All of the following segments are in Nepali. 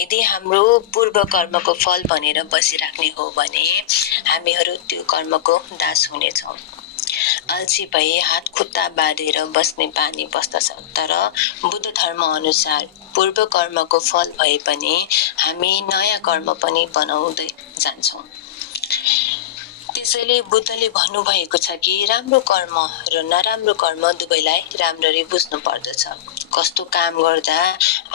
यदि हाम्रो पूर्व कर्मको फल भनेर बसिराख्ने हो भने हामीहरू त्यो कर्मको दास हुनेछौँ। अल्छी भई हात खुट्टा बाँधेर बस्ने बानी बस्दछ, तर बुद्ध धर्म अनुसार पूर्व कर्मको फल भए पनि हामी नयाँ कर्म पनि बनाउँदै जान्छौँ। त्यसैले बुद्धले भन्नुभएको छ कि राम्रो कर्म र नराम्रो कर्म दुवैलाई राम्ररी बुझ्नु पर्दछ। कस्तो काम गर्दा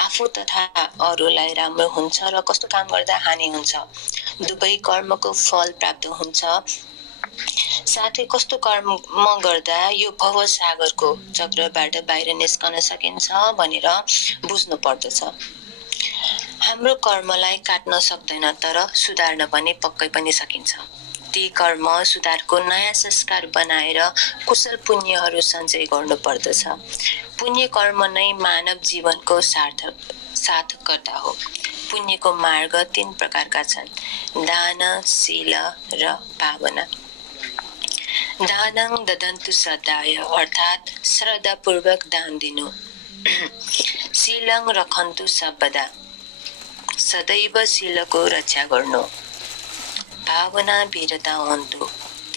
आफू तथा अरूलाई राम्रो हुन्छ र कस्तो काम गर्दा हानि हुन्छ, दुवै कर्मको फल प्राप्त हुन्छ। साथै कस्तो कर्म गर्दा यो भव सागरको चक्रबाट बाहिर निस्कन सकिन्छ भनेर बुझ्नु पर्दछ। हाम्रो कर्मलाई काट्न सक्दैन, तर सुधार्न पनि पक्कै पनि सकिन्छ। ती कर्म सुधारको नयाँ संस्कार बनाएर कुशल पुण्यहरू सञ्चय गर्नु पर्दछ। पुण्य कर्म नै मानव जीवनको सार्थकता हो। पुण्यको मार्ग 3 प्रकारका छन्: दान, शील र भावना। दानं ददन्तु श्रद्धाय, अर्थात् श्रद्धापूर्वक दान दिनु। शीलं रखन्तु सर्वदा, सदैव शीलको रक्षा गर्नु। भावना विरता हुन्तु,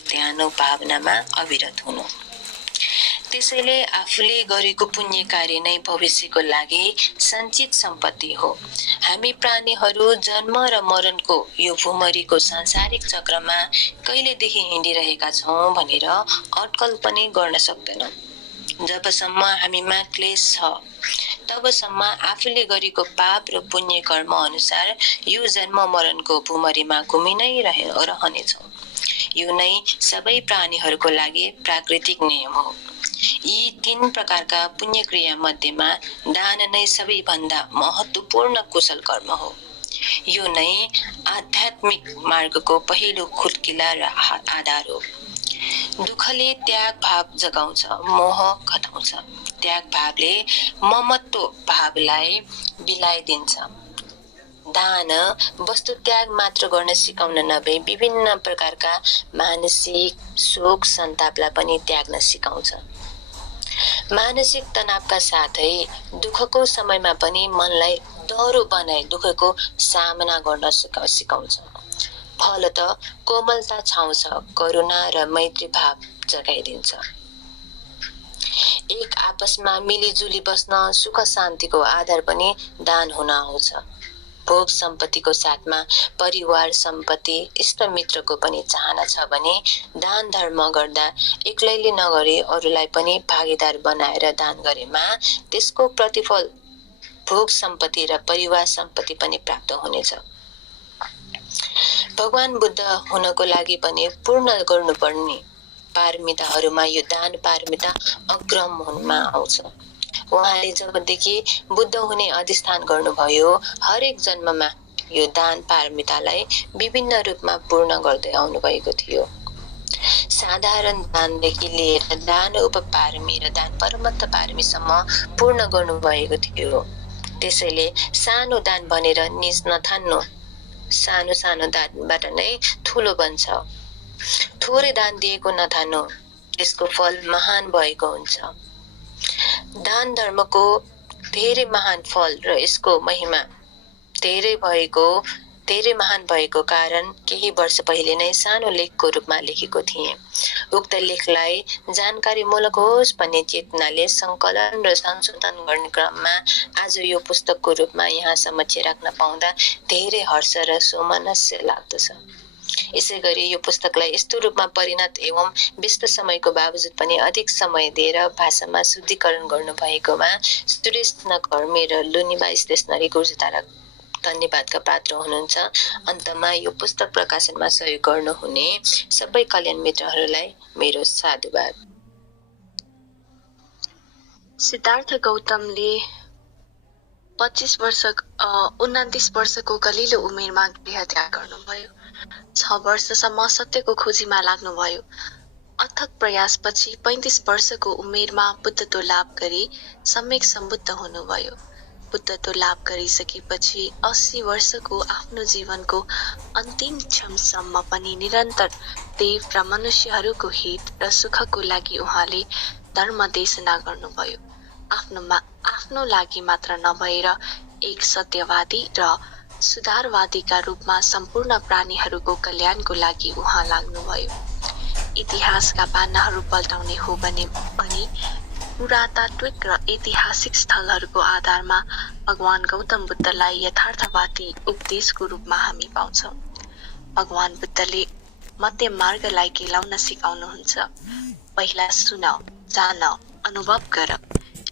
ध्यान भावनामा अविरत हुनु। त्यसैले आफूले गरेको पुण्य कार्य नै भविष्यको लागि सञ्चित सम्पत्ति हो। हामी प्राणीहरू जन्म र मरणको यो भूमरीको सांसारिक चक्रमा कहिलेदेखि हिँडिरहेका छौं भनेर अट्कल पनि गर्न सक्दैनौं। जबसम्म हामीमा क्लेश छ, तबसम्म आफूले गरेको पाप र पुण्य कर्म अनुसार यो जन्म मरणको भूमरीमा घुमि नै रहनेछौं। यो नै सबै प्राणीहरूको लागि प्राकृतिक नियम हो। यी 3 प्रकारका पुण्य क्रिया मध्येमा दान नै सबैभन्दा महत्त्वपूर्ण कुशल कर्म हो। यो नै आध्यात्मिक मार्गको पहिलो खुट्किला र आधार हो। दुःखले त्याग भाव जगाउँछ, मोह घटाउँछ। त्याग भावले ममत्व भावलाई बिलाइदिन्छ। दान वस्तु त्याग मात्र गर्न सिकाउन नभई विभिन्न प्रकारका मानसिक शोक सन्तापलाई पनि त्याग्न सिकाउँछ। मानसिक तनावका साथै दुःखको समयमा पनि मनलाई डह्रो बनाई दुःखको सामना गर्न सिकाउँछ। फलत कोमलता छाउँछ, करुणा र मैत्री भाव जगाइदिन्छ। एक आपसमा मिलिजुली बस्न सुख शान्तिको आधार पनि दान हुन आउँछ। भोग सम्पत्तिको साथमा परिवार सम्पत्ति इष्ट मित्रको पनि चाहना छ भने दान धर्म गर्दा एक्लैले नगरी अरूलाई पनि भागीदार बनाएर दान गरेमा त्यसको प्रतिफल भोग सम्पत्ति र परिवार सम्पत्ति पनि प्राप्त हुनेछ। भगवान बुद्ध हुनको लागि पनि पूर्ण गर्नुपर्ने पारमिताहरूमा यो दान पारमिता अग्रममा आउँछ। उहाँले जबदेखि बुद्ध हुने अधिष्ठान गर्नुभयो, हरेक जन्ममा यो दान पारमितालाई विभिन्न रूपमा पूर्ण गर्दै आउनुभएको थियो। साधारण दानदेखि लिएर दान उपपारमी र दान परमत्त पारमीसम्म पूर्ण गर्नुभएको थियो। त्यसैले सानो दान भनेर निज नठान्नु। सानो सानो दानबाट नै ठुलो बन्छ। थोरै दान दिएको नठान्नु, त्यसको फल महान भएको हुन्छ। दान धर्मको धेरै महान फल र यसको महिमा धेरै महान भएको कारण केही वर्ष पहिले नै सानो लेखको रूपमा लेखेको थिएँ। उक्त लेखलाई जानकारीमूलक होस् भन्ने चेतनाले संकलन र संशोधन गर्ने क्रममा आज यो पुस्तकको रूपमा यहाँ समक्ष राख्न पाउँदा धेरै हर्ष र सोमनस्य लाग्दछ। यसैगरी यो पुस्तकलाई यस्तो रूपमा परिणत एवं व्यस्त समयको बावजुद पनि अधिक समय दिएर भाषामा शुद्धिकरण गर्नुभएकोमा सुरेश नकर्मी र लुनिबा स्टेसनरी गुर्जरतारा धन्यवादका पात्र हुनुहुन्छ। अन्तमा यो पुस्तक प्रकाशनमा सहयोग गर्नुहुने सबै कल्याण मित्रहरूलाई मेरो साधुवाद। सिद्धार्थ गौतमले 29 वर्षको कलिलो उमेरमा गृह त्याग गर्नुभयो। 6 वर्षसम्म सत्यको खोजीमा लाग्नुभयो। अथक प्रयासपछि 35 वर्षको उमेरमा बुद्धत्व लाभ गरी सम्यक सम्बुद्ध हुनुभयो। बुद्धत्व लाभ गरिसकेपछि 80 वर्षको आफ्नो जीवनको अन्तिम क्षणसम्म पनि निरन्तर देव र मनुष्यहरूको हित र सुखको लागि उहाँले धर्म देशना गर्नुभयो। आफ्नो लागि मात्र नभएर एक सत्यवादी र सुधारवादीका रूपमा सम्पूर्ण प्राणीहरूको कल्याणको लागि उहाँ लाग्नुभयो। इतिहासका पानाहरू पल्टाउने हो भने पनि पुरातात्विक र ऐतिहासिक स्थलहरूको आधारमा भगवान गौतम बुद्धलाई यथार्थवादी उपदेशको रूपमा हामी पाउँछौँ। भगवान बुद्धले मध्य मार्गलाई केलाउन सिकाउनुहुन्छ। पहिला सुन, जान, अनुभव गर।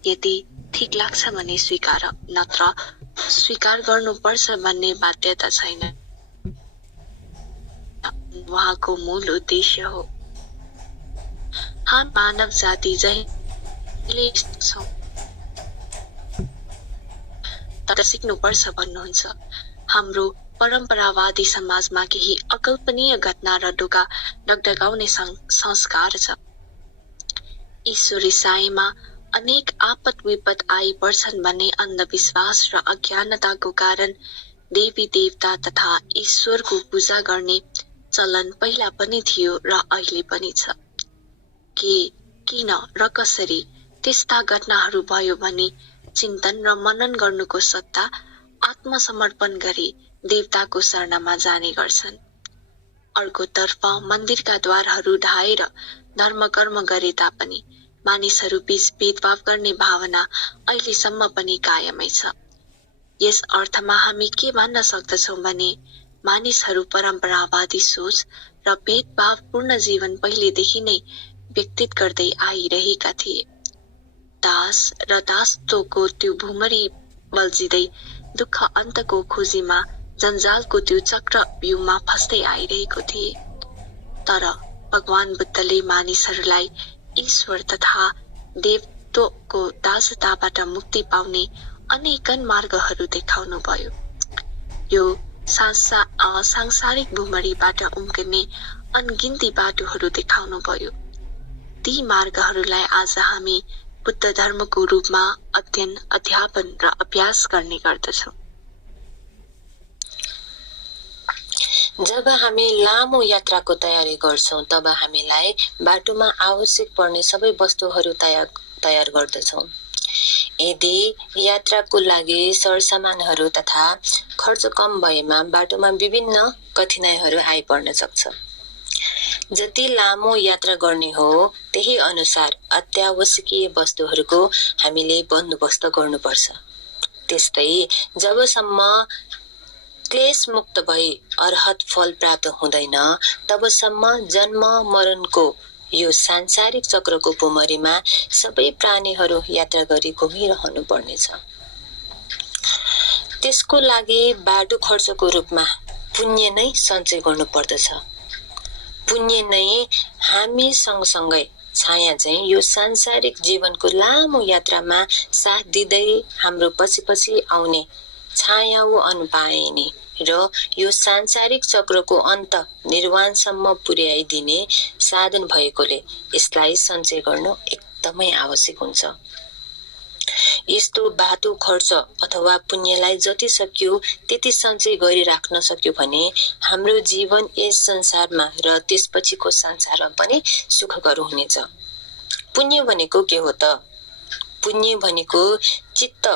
यदि ठिक लाग्छ भने स्वीकार, नत्र स्वीकार गर्नुपर्छ भन्ने बाध्यता छैन। उहाँको मूल उद्देश्य हो। हामी मानव जाति जहिले छौँ तर सिक्नुपर्छ भन्नुहुन्छ। हाम्रो परम्परावादी समाजमा केही अकल्पनीय घटना र ढोका डगडगाउने संस्कार छ। ईश्वर ईसाईमा अनेक आपद विपद आइपर्छन् भन्ने अन्धविश्वास र अज्ञानताको कारण देवी देवता तथा ईश्वरको पूजा गर्ने चलन पहिला पनि थियो र अहिले पनि छ। किन र कसरी त्यस्ता घटनाहरू भयो भने चिन्तन र मनन गर्नुको सट्टा आत्मसमर्पण गरी देवताको शरणमा जाने गर्छन्। अर्कोतर्फ मन्दिरका द्वारहरू ढाएर धर्मकर्म गरे तापनि मानिसहरू बीच भेदभाव गर्ने भावना अहिलेसम्म पनि कायमै छ। यस अर्थमा हामी के भन्न सक्दछौँ भने मानिसहरू परम्परावादी सोच र भेदभावपूर्ण जीवन पहिलेदेखि नै व्यतीत गर्दै आइरहेका थिए। दास र दासत्वको त्यो भुमरी बल्झिँदै दुःख अन्तको खोजीमा जन्जालको त्यो चक्रव्यूहमा फस्दै आइरहेको थिए। तर भगवान बुद्धले मानिसहरूलाई ईश्वर तथा देवत्वको दासताबाट मुक्ति पाउने अनेकन मार्गहरू देखाउनुभयो। यो सांसारिक भुमरीबाट उम्किने अनगिन्ती बाटोहरू देखाउनुभयो। ती मार्गहरूलाई आज हामी बुद्ध धर्मको रूपमा अध्ययन, अध्यापन र अभ्यास गर्ने गर्दछौँ। जब हामी लामो यात्राको तयारी गर्छौँ तब हामीलाई बाटोमा आवश्यक पर्ने सबै वस्तुहरू तयार गर्दछौँ। यदि यात्राको लागि सरसामानहरू तथा खर्च कम भएमा बाटोमा विभिन्न कठिनाइहरू आइपर्न सक्छ। जति लामो यात्रा गर्ने हो त्यही अनुसार अत्यावश्यकीय वस्तुहरूको हामीले बन्दोबस्त गर्नुपर्छ। त्यस्तै जबसम्म क्लेश मुक्त भई अर्हत फल प्राप्त हुँदैन तबसम्म जन्म मरणको यो सांसारिक चक्रको भुमरीमा सबै प्राणीहरू यात्रा गरी घुमिरहनु पर्नेछ। त्यसको लागि बाटो खर्चको रूपमा पुण्य नै सञ्चय गर्नु पर्दछ। पुण्य नै हामी सँगसँगै छाया चाहिँ यो सांसारिक जीवनको लामो यात्रामा साथ दिँदै हाम्रो पछि आउने छाया व अनुपाइने र यो सांसारिक चक्रको अन्त निर्वाणसम्म पुर्याइदिने साधन भएकोले यसलाई सञ्चय गर्नु एकदमै आवश्यक हुन्छ। यस्तो बाटो खर्च अथवा पुण्यलाई जति सक्यो त्यति सञ्चय गरिराख्न सक्यो भने हाम्रो जीवन यस संसारमा र त्यसपछिको संसारमा पनि सुखकर हुनेछ। पुण्य भनेको के हो त? पुण्य भनेको चित्त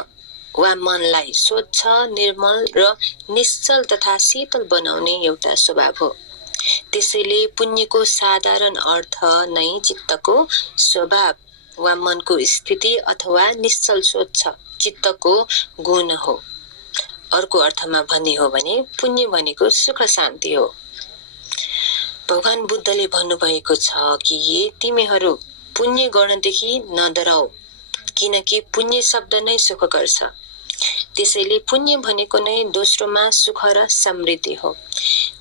वा मनलाई स्वच्छ, निर्मल र निश्चल तथा शीतल बनाउने एउटा स्वभाव हो। त्यसैले पुण्यको साधारण अर्थ नै चित्तको स्वभाव वा मनको स्थिति अथवा निश्चल स्वच्छ चित्तको गुण हो। अर्को अर्थमा भन्ने हो भने पुण्य भनेको सुख शान्ति हो। भगवान बुद्धले भन्नुभएको छ कि तिमीहरू पुण्य गर्नदेखि नडराऊ, किनकि पुण्य शब्द नै सुखकर छ। त्यसैले पुण्य भनेको नै दोस्रोमा सुख र समृद्धि हो।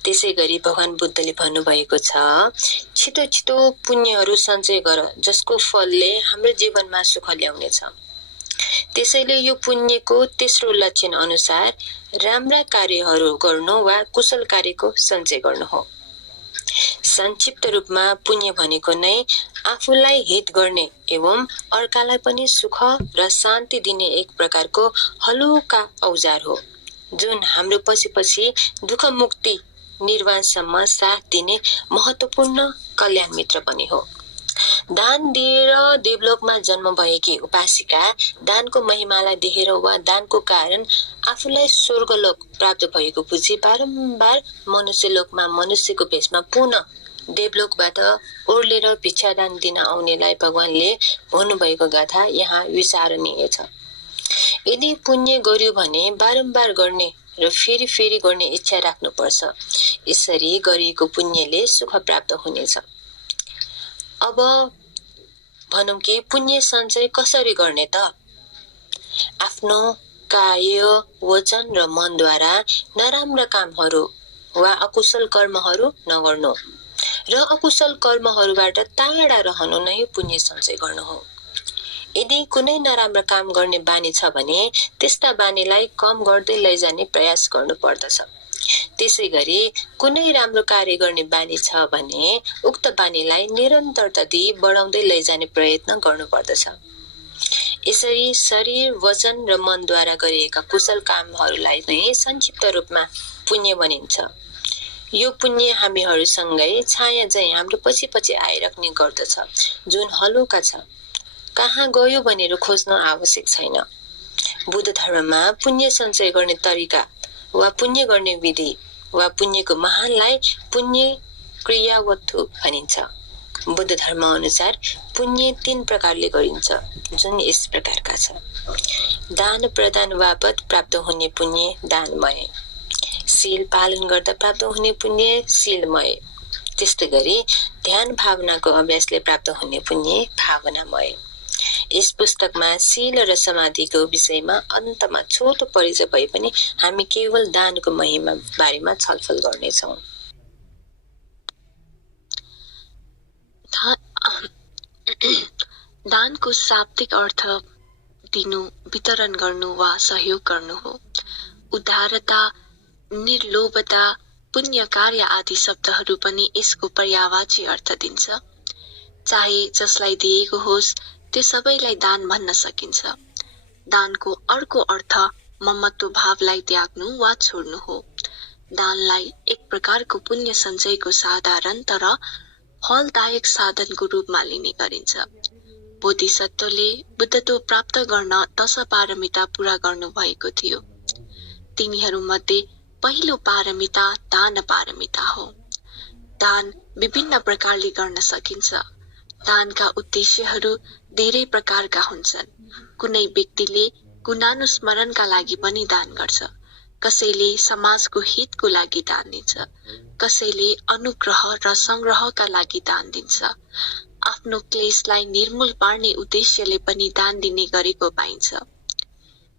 त्यसै गरी भगवान बुद्धले भन्नुभएको छ छिटो छिटो पुण्यहरू सञ्चय गर जसको फलले हाम्रो जीवनमा सुख ल्याउनेछ। त्यसैले यो पुण्यको तेस्रो लक्षण अनुसार राम्रा कार्यहरू गर्नु वा कुशल कार्यको सञ्चय गर्नु हो। संक्षिप्त रूपमा पुण्य भनेको नै आफूलाई हित गर्ने एवं अर्कालाई पनि सुख र शान्ति दिने एक प्रकारको हलुका औजार हो, जुन हाम्रो पछि दुःख मुक्ति निर्वाणसम्म साथ दिने महत्त्वपूर्ण कल्याण मित्र पनि हो। दान दिएर देवलोकमा जन्म भएकी उपासिका दानको महिमालाई देखेर वा दानको कारण आफूलाई स्वर्गलोक प्राप्त भएको बुझी बारम्बार मनुष्यलोकमा मनुष्यको भेषमा पुनः देवलोकबाट ओर्लेर भिक्षादान दिन आउनेलाई भगवानले भन्नुभएको गाथा यहाँ विचारणीय छ। यदि पुण्य गर्यो भने बारम्बार गर्ने र फेरि फेरि गर्ने इच्छा राख्नुपर्छ। यसरी गरिएको पुण्यले सुख प्राप्त हुनेछ। अब भनौं कि पुण्य सञ्चय कसरी गर्ने त? आफ्नो काय, वचन र मनद्वारा नराम्रा कामहरू वा अकुशल कर्महरू नगर्नु र अकुशल कर्महरूबाट टाढा रहनु नै पुण्य सञ्चय गर्नु हो। यदि कुनै नराम्रो काम गर्ने बानी छ भने त्यस्ता बानीलाई कम गर्दै लैजाने प्रयास गर्नु पर्दछ। त्यसैगरी कुनै राम्रो कार्य गर्ने बानी छ भने उक्त बानीलाई निरन्तरता दिई बढाउँदै लैजाने प्रयत्न गर्नु पर्दछ। यसरी शरीर, वचन र मनद्वारा गरिएका कुशल कामहरूलाई नै संक्षिप्त रूपमा पुण्य भनिन्छ। यो पुण्य हामीहरूसँगै छाया झैं हाम्रो पछि पछि आइराख्ने गर्दछ, जुन हलुका छ। कहाँ गयो भनेर खोज्न आवश्यक छैन। बुद्ध धर्ममा पुण्य सञ्चय गर्ने तरिका वा पुण्य गर्ने विधि वा पुण्यको महानलाई पुण्य क्रियावत्तु भनिन्छ। बुद्ध धर्म अनुसार पुण्य 3 प्रकारले गरिन्छ, जुन यस प्रकारका छ। दान प्रदान बापत प्राप्त हुने पुण्य दानमय, शील पालन गर्दा प्राप्त हुने पुण्य शीलमय, त्यस्तै गरी ध्यान भावनाको अभ्यासले प्राप्त हुने पुण्य भावनामय। यस पुस्तकमा शील र समाधिको विषयमा अन्तमा छोटो परिचय भए पनि हामी केवल दानको महिमा बारेमा छलफल गर्नेछौँ। दानको शाब्दिक अर्थ दिनु, वितरण गर्नु वा सहयोग गर्नु हो। उदारता, निर्लोभता, पुण्य कार्य आदि शब्दहरू पनि यसको पर्यायवाची अर्थ दिन्छ। चाहे जसलाई दिएको होस् त्यो सबैलाई दान भन्न सकिन्छ। दानको अर्को अर्थ ममत्व भावलाई त्याग्नु वा छोड्नु हो। दानलाई एक प्रकारको पुण्य सञ्चयको साधारण तर फलदायक साधनको रूपमा लिने गरिन्छ। बोधिसत्वले बुद्धत्व प्राप्त गर्न 10 पारमिता पूरा गर्नु भएको थियो। तिनीहरूमध्ये पहिलो पारमिता दान पारमिता हो। दान विभिन्न प्रकारले गर्न सकिन्छ। दानका उद्देश्यहरू धेरै प्रकारका हुन्छन्। कुनै व्यक्तिले गुणानुस्मरणका लागि पनि दान गर्छ, कसैले समाजको हितको लागि दान दिन्छ, कसैले अनुग्रह र संग्रहका लागि दान दिन्छ। आफ्नो क्लेशलाई निर्मूल पार्ने उद्देश्यले पनि दान दिने गरेको पाइन्छ।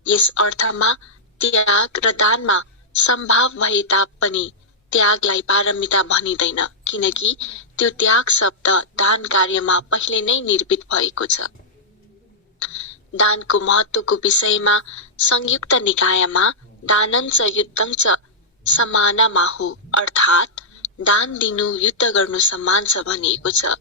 यस अर्थमा त्याग र दानमा सम्भाव भए तापनि त्यागलाई पारमिता भनिँदैन, किनकि त्यो त्याग शब्द दान कार्यमा पहिले नै निर्मित भएको छ। दानको महत्त्वको विषयमा संयुक्त निकायमा दानञ्च युद्धञ्च समानमाहु अर्थात् दान दिनु युद्ध गर्नु समान छ भनिएको छ।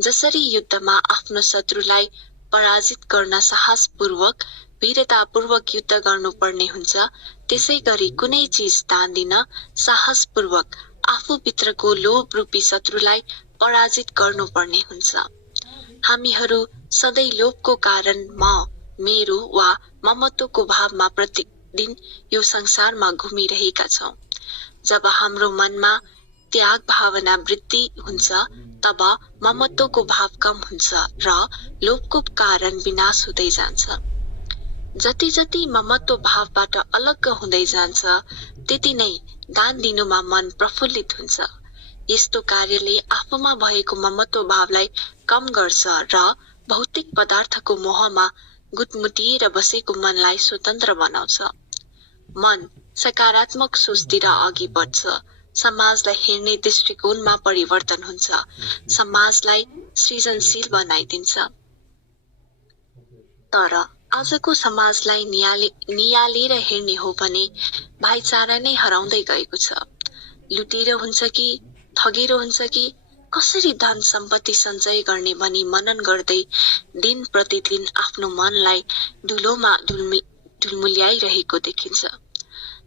जसरी युद्धमा आफ्नो शत्रुलाई पराजित गर्न साहसपूर्वक वीरतापूर्वक युद्ध गर्नुपर्ने हुन्छ, त्यसै गरी कुनै चिज दान दिन साहसपूर्वक आफूभित्रको लोभ रूपी शत्रुलाई पराजित गर्नुपर्ने हुन्छ। हामीहरू सधैँ लोभको कारण म, मेरो वा ममत्वको भावमा प्रतिदिन यो संसारमा घुमिरहेका छौं। जब हाम्रो मनमा त्याग भावना वृद्धि हुन्छ तब ममत्वको भाव कम हुन्छ र लोभको कारण विनाश हुँदै जान्छ। जति जति ममत्व भावबाट अलग हुँदै जान्छ त्यति नै दान दिनुमा मन प्रफुल्लित हुन्छ। यस्तो कार्यले आफूमा भएको ममत्व भावलाई कम गर्छ र भौतिक पदार्थको मोहमा गुटमुटिएर बसेको मनलाई स्वतन्त्र बनाउँछ। मन सकारात्मक सोचतिर अघि बढ्छ, समाजलाई हेर्ने दृष्टिकोणमा परिवर्तन हुन्छ, समाजलाई सृजनशील बनाइदिन्छ। तर आजको समाजलाई नियालेर हेर्ने हो भने भाइचारा नै हराउँदै गएको छ। लुटेर हुन्छ कि ठगेर हुन्छ कि कसरी धन सम्पत्ति सञ्चय गर्ने भनी मनन गर्दै दिन प्रतिदिन आफ्नो मनलाई धुलोमा ढुलमुल्याइरहेको देखिन्छ।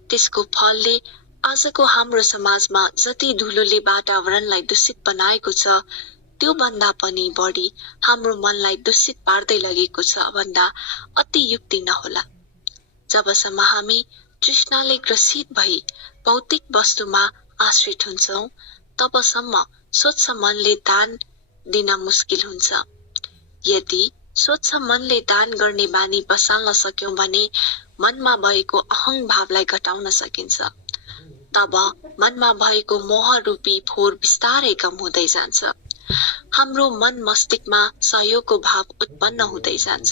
त्यसको फलले आजको हाम्रो समाजमा जति धुलोले वातावरणलाई दूषित बनाएको छ त्यो भन्दा पनि बढी हाम्रो मनलाई दूषित पार्दै लगेको छ भन्दा अति युक्ति नहोला। जबसम्म हामी तृष्णाले ग्रसित भई भौतिक वस्तुमा आश्रित हुन्छौं, तबसम्म स्वच्छ मनले दान दिन मुस्किल हुन्छ। यदि स्वच्छ मनले दान गर्ने बानी बसाल्न सक्यौं भने मनमा भएको अहङ भावलाई घटाउन सकिन्छ। तब मनमा भएको मोह रूपी फोहोर बिस्तारै कम हुँदै जान्छ। हाम्रो मन मस्तिष्कमा सहयोगको भाव उत्पन्न हुँदै जान्छ।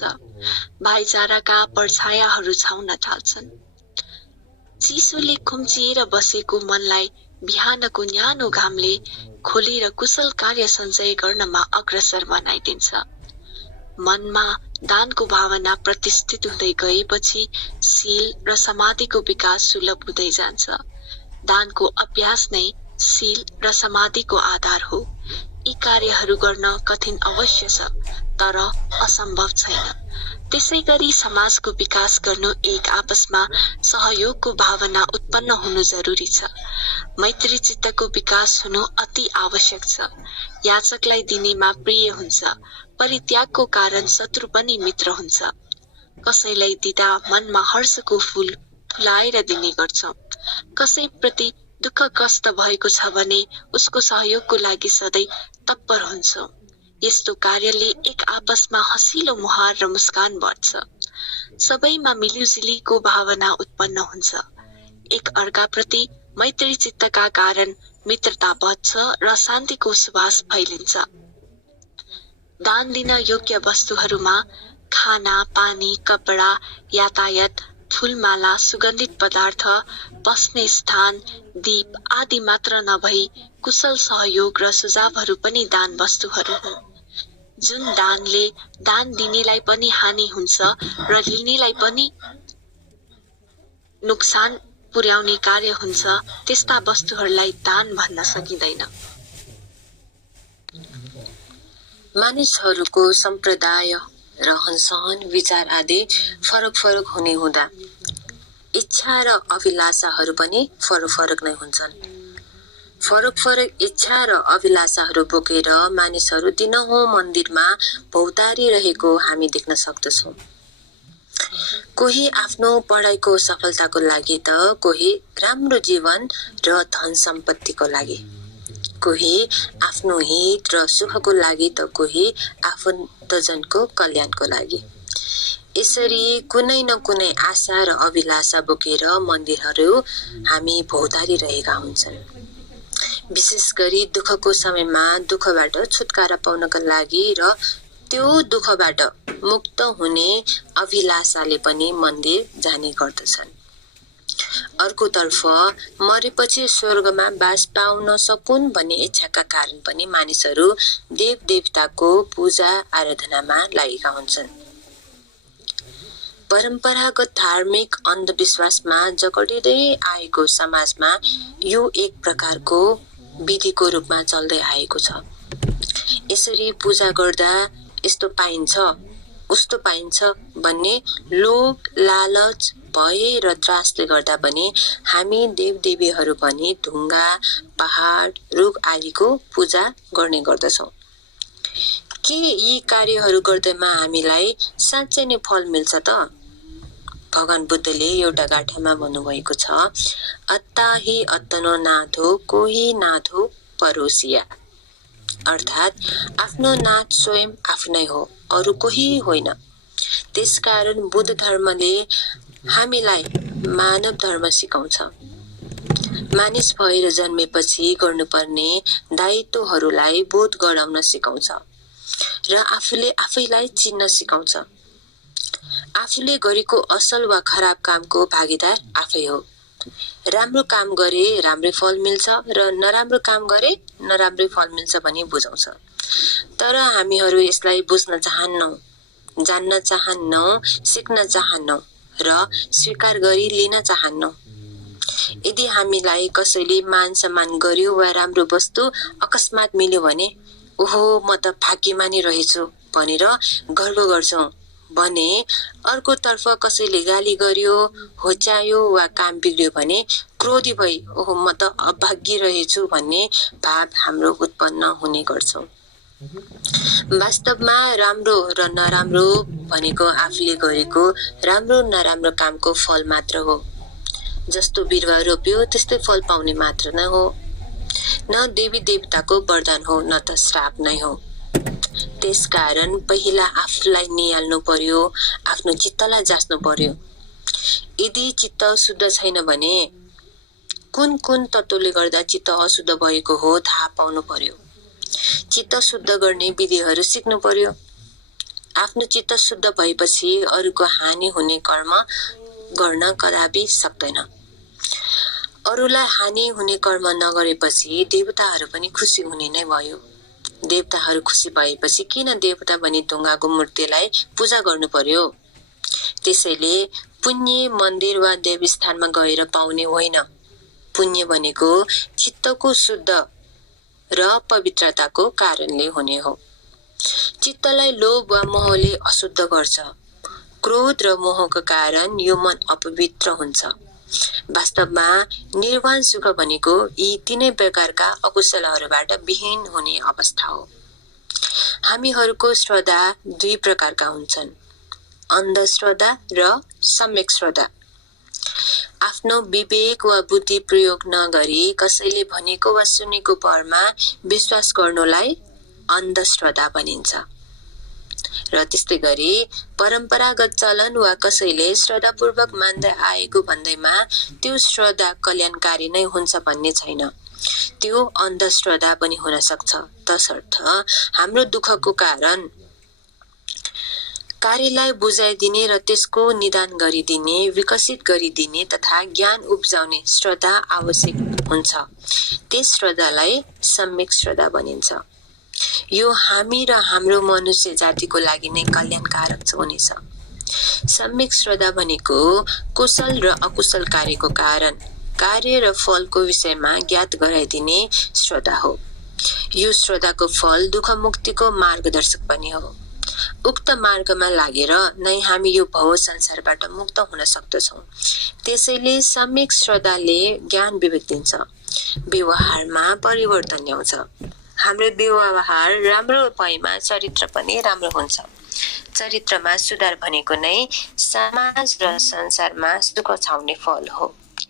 भाइचाराका परछायाहरू छाउन थाल्छन्। चिसोले खुम्चिएर बसेको मनलाई बिहानको न्यानो घामले खोलेर कुशल कार्य सञ्चय गर्नमा अग्रसर बनाइदिन्छ। मनमा दानको भावना प्रतिष्ठित हुँदै गएपछि शील र समाधिको विकास सुलभ हुँदै जान्छ। दानको अभ्यास नै शील र समाधिको आधार हो। यी कार्यहरू गर्न कठिन अवश्य छ, तर असम्भव छैन। त्यसैगरी समाजको विकास गर्नु एक आपसमा सहयोगको भावना उत्पन्न हुनु जरुरी छ। मैत्री चित्तको विकास हुनु अति आवश्यक छ। याचकलाई दिनेमा प्रिय हुन्छ, परित्यागको कारण शत्रु पनि मित्र हुन्छ। कसैलाई दिँदा मनमा हर्षको फूल फुलाएर दिने गर्छौं। कसैप्रति दुःख कष्ट भएको छ भने उसको सहयोगको लागि सधैँ तत्पर हुन्छौं। यस्तो कार्यले एक आपसमा हँसिलो मुहार र मुस्कान बढ्छ। सबैमा मिलिजुलीको भावना उत्पन्न हुन्छ। एक अर्काप्रति मैत्री चित्तका कारण मित्रता बढ्छ र शान्तिको सुवास फैलिन्छ। दान दिन योग्य वस्तुहरूमा खाना, पानी, कपडा, यातायात, फूलमाला, सुगन्धित पदार्थ, बस्ने स्थान, दीप आदि मात्र नभई कुशल सहयोग र सुझावहरू पनि दान वस्तुहरू हुन्। जुन दानले दान दिनेलाई पनि हानि हुन्छ र लिनेलाई पनि नोक्सान पुर्याउने कार्य हुन्छ, त्यस्ता वस्तुहरूलाई दान भन्न सकिँदैन। मानिसहरूको सम्प्रदाय, रहनसहन, विचार आदि फरक हुने हुँदा इच्छा र अभिलाषाहरू पनि फरक नै हुन्छन्। फरक इच्छा र अभिलाषाहरू बोकेर मानिसहरू दिनहुँ मन्दिरमा भौतारी रहेको हामी देख्न सक्दछौँ। कोही आफ्नो पढाइको सफलताको लागि त कोही राम्रो जीवन र धन सम्पत्तिको लागि, कोही आफ्नो हित र सुखको लागि त कोही आफन्तजनको कल्याणको लागि। यसरी कुनै न कुनै आशा र अभिलाषा बोकेर मन्दिरहरू हामी भौतारी रहेका हुन्छन्। विशेष गरी दुःखको समयमा दुःखबाट छुटकारा पाउनका लागि र त्यो दुःखबाट मुक्त हुने अभिलाषाले पनि मन्दिर जाने गर्दछन्। अर्कोतर्फ मरेपछि स्वर्गमा बास पाउन सकुन् भन्ने इच्छाका कारण पनि मानिसहरू देव देवताको पूजा आराधनामा लागेका हुन्छन्। परम्परागत धार्मिक अन्धविश्वासमा जगडिँदै आएको समाजमा यो एक प्रकारको विधिको रूपमा चल्दै आएको छ। यसरी पूजा गर्दा यस्तो पाइन्छ उस्तो पाइन्छ भन्ने लोभ, लालच, भय र त्रासले गर्दा पनि हामी देवदेवीहरू पनि ढुङ्गा, पहाड, रुख आदिको पूजा गर्ने गर्दछौँ। के यी कार्यहरू गर्दैमा हामीलाई साँच्चै नै फल मिल्छ त? भगवान बुद्धले एउटा गाथामा भन्नुभएको छ, अत्ता हि अत्तनो नाथो कोही नाथो परोसिया। अर्थात् आफ्नो नाथ स्वयं आफ्नै हो, अरू कोही होइन। त्यसकारण बुद्ध धर्मले हामीलाई मानव धर्म सिकाउँछ। मानिस भएर जन्मेपछि गर्नुपर्ने दायित्वहरूलाई बोध गराउन सिकाउँछ र आफूले आफैलाई चिन्न सिकाउँछ। आफूले गरेको असल वा खराब कामको भागीदार आफै हो। राम्रो काम गरे राम्रै फल मिल्छ र नराम्रो काम गरे नराम्रै फल मिल्छ भनी बुझाउँछ। तर हामीहरू यसलाई बुझ्न चाहन्नौ, जान्न चाहन्नौ, सिक्न चाहन्नौ र स्वीकार गरी लिन चाहन्नौ। यदि हामीलाई कसैले मान सम्मान गर्यो वा राम्रो वस्तु अकस्मात मिल्यो भने ओहो म त भाग्यमानी रहेछु भनेर गर्व गर्छौं भने अर्कोतर्फ कसैले गाली गर्यो, होच्यायो वा काम बिग्रियो भने क्रोधी भई ओहो म त अभागी रहेछु भन्ने भाव हाम्रो उत्पन्न हुने गर्छौं। वास्तवमा राम्रो र नराम्रो भनेको आफूले गरेको राम्रो नराम्रो कामको फल मात्र हो। जस्तो बिरुवा रोप्यो त्यस्तै फल पाउने मात्र नै हो। न देवी देवताको वरदान हो न त श्राप नै हो। त्यसकारण पहिला आफूलाई निहाल्नु पर्यो, आफ्नो चित्तलाई जाँच्नु पर्यो। यदि चित्त शुद्ध छैन भने कुन कुन तत्त्वले गर्दा चित्त अशुद्ध भएको हो थाहा पाउनु पर्यो। चित्त शुद्ध गर्ने विधिहरू सिक्नु पर्यो। आफ्नो चित्त शुद्ध भएपछि अरूको हानि हुने कर्म गर्न कदापि सक्दैन। अरूलाई हानि हुने कर्म नगरेपछि देवताहरू पनि खुसी हुने नै भयो। देवताहरू खुसी भएपछि किन देवता भनी ढुङ्गाको मूर्तिलाई पूजा गर्नु पर्यो? त्यसैले पुण्य मन्दिर वा देवस्थानमा गएर पाउने होइन। पुण्य भनेको चित्तको शुद्ध र पवित्रताको कारणले हुने हो। चित्तलाई लोभ वा मोहले अशुद्ध गर्छ। क्रोध र मोहको कारण यो मन अपवित्र हुन्छ। वास्तवमा निर्वाण सुख भनेको यी तीनै प्रकारका अकुशलहरूबाट विहीन हुने अवस्था हो। हामीहरूको श्रद्धा दुई प्रकारका हुन्छन्, अन्धश्रद्धा र सम्यक श्रद्धा। आफ्नो विवेक वा बुद्धि प्रयोग नगरी कसैले भनेको वा सुनेको परमा विश्वास गर्नुलाई अन्धश्रद्धा भनिन्छ। र त्यस्तै गरी परम्परागत चलन वा कसैले श्रद्धापूर्वक मान्दै आएको भन्दैमा त्यो श्रद्धा कल्याणकारी नै हुन्छ भन्ने छैन। त्यो अन्धश्रद्धा पनि हुन सक्छ, तसर्थ हाम्रो दुःखको कारण कार्यलाई बुझाइदिने र त्यसको निदान गरिदिने, विकसित गरिदिने तथा ज्ञान उब्जाउने श्रद्धा आवश्यक हुन्छ। त्यस श्रद्धालाई सम्यक श्रद्धा भनिन्छ। यो हामी र हाम्रो मनुष्य जातिको लागि नै कल्याणकारक हुनेछ। सम्यक श्रद्धा भनेको कुशल र अकुशल कार्यको कारण, कार्य र फलको विषयमा ज्ञात गराइदिने श्रद्धा हो। यो श्रद्धाको फल दुःख मुक्तिको मार्गदर्शक पनि हो। उक्त मार्गमा लागेर नै हामी यो भव संसारबाट मुक्त हुन सक्दछौँ। त्यसैले सम्यक श्रद्धाले ज्ञान विवेक दिन्छ, व्यवहारमा परिवर्तन ल्याउँछ। हाम्रो व्यवहार राम्रो भएमा चरित्र पनि राम्रो हुन्छ। चरित्रमा सुधार भनेको नै समाज र संसारमा सुख छाउने फल हो।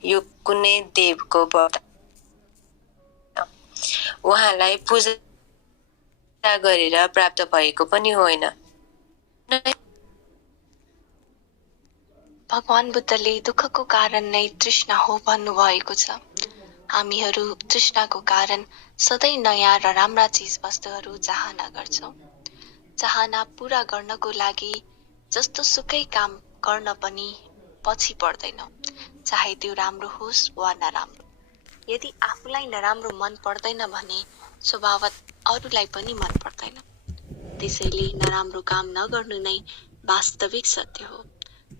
यो कुनै देवको वरदान उहाँलाई पूजा गरेर प्राप्त भएको पनि होइन। भगवान बुद्धले दुःखको कारण नै तृष्णा हो भन्नुभएको छ। हामीहरू तृष्णाको कारण सधैँ नयाँ र राम्रा चिज वस्तुहरू चाहना गर्छौँ। चाहना पूरा गर्नको लागि जस्तो सुकै काम गर्न पनि पछि पर्दैनौँ, चाहे त्यो राम्रो होस् वा नराम्रो। यदि आफूलाई नराम्रो मन पर्दैन भने स्वभावतः अरूलाई पनि मन पर्दैन। त्यसैले नराम्रो काम नगर्नु नै वास्तविक सत्य हो।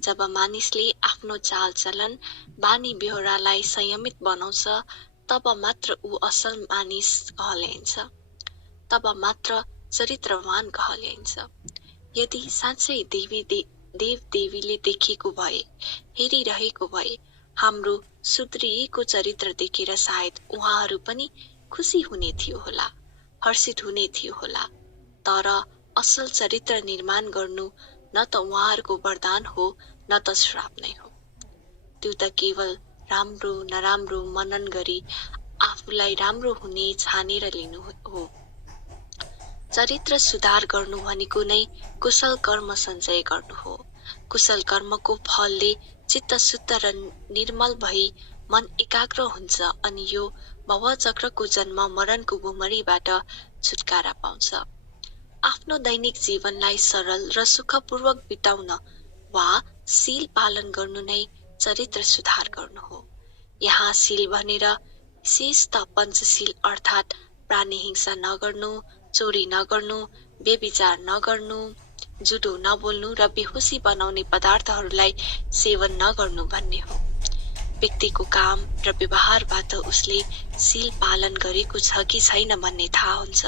जब मानिसले आफ्नो चालचलन बानी बेहोरालाई संयमित बनाउँछ तब मात्र ऊ असल मानिस कहल्याइन्छ, तब मात्र चरित्रवान कहल्याइन्छ। यदि साँच्चै देवदेवीले देखेको भए, हेरिरहेको भए हाम्रो सुध्रिएको चरित्र देखेर सायद उहाँहरू पनि खुसी हुने थियो होला, हर्षित हुने थियो होला। तर असल चरित्र निर्माण गर्नु न त उहाँहरूको वरदान हो न त श्राप नै हो। त्यो त केवल राम्रो नराम्रो मनन गरी आफूलाई राम्रो हुने छानेर लिनु हो। चरित्र सुधार गर्नु भनेको नै कुशल कर्म सञ्चय गर्नु हो। कुशल कर्मको फलले चित्त शुद्ध र निर्मल भई मन एकाग्र हुन्छ अनि यो भवचक्रको जन्म मरणको भुमरीबाट छुटकारा पाउँछ। आफ्नो दैनिक जीवनलाई सरल र सुखपूर्वक बिताउन वा शील पालन गर्नु नै चरित्र सुधार गर्नु हो। यहाँ शील भनेर विशेषतः पञ्चशील अर्थात् प्राणी हिंसा नगर्नु, चोरी नगर्नु, व्यभिचार नगर्नु, जुठो नबोल्नु र बेहोसी बनाउने पदार्थहरूलाई सेवन नगर्नु भन्ने हो। व्यक्तिको काम र व्यवहारबाट उसले शील पालन गरेको छ कि छैन भन्ने थाहा हुन्छ।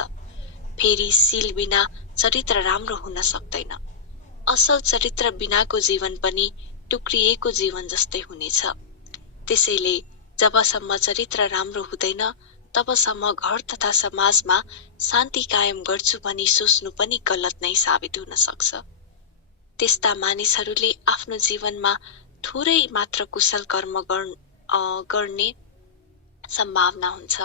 फेरि शील बिना चरित्र राम्रो हुन सक्दैन। असल चरित्र बिनाको जीवन पनि टुक्रिएको जीवन जस्तै हुनेछ। त्यसैले जबसम्म चरित्र राम्रो हुँदैन तबसम्म घर तथा समाजमा शान्ति कायम गर्छु भनी सोच्नु पनि गलत नै साबित हुन सक्छ। त्यस्ता मानिसहरूले आफ्नो जीवनमा थोरै मात्र कुशल कर्म गर्ने सम्भावना हुन्छ।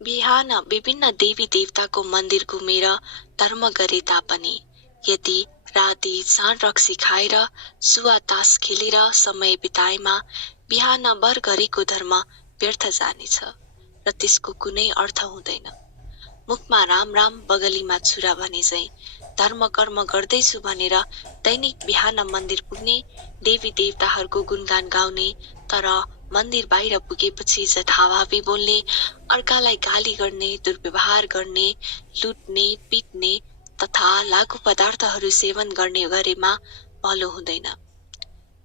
बिहान विभिन्न देवी देवताको मन्दिर घुमेर धर्म गरे तापनि यदि राति चाँड रक्सी खाएर जुवा तास खेलेर समय बिताएमा बिहानभर गरेको धर्म व्यर्थ जानेछ र त्यसको कुनै अर्थ हुँदैन। मुखमा राम राम बगलीमा छुरा भने झैं धर्म कर्म गर्दैछु भनेर दैनिक बिहान मन्दिर पुग्ने, देवी देवताहरूको गुणगान गाउने, तर मन्दिर बाहिर पुगेपछि जथाभावी बोल्ने, अर्कालाई गाली गर्ने, दुर्व्यवहार गर्ने, लुट्ने, पिट्ने तथा लागु पदार्थहरू सेवन गर्ने गरेमा भलो हुँदैन।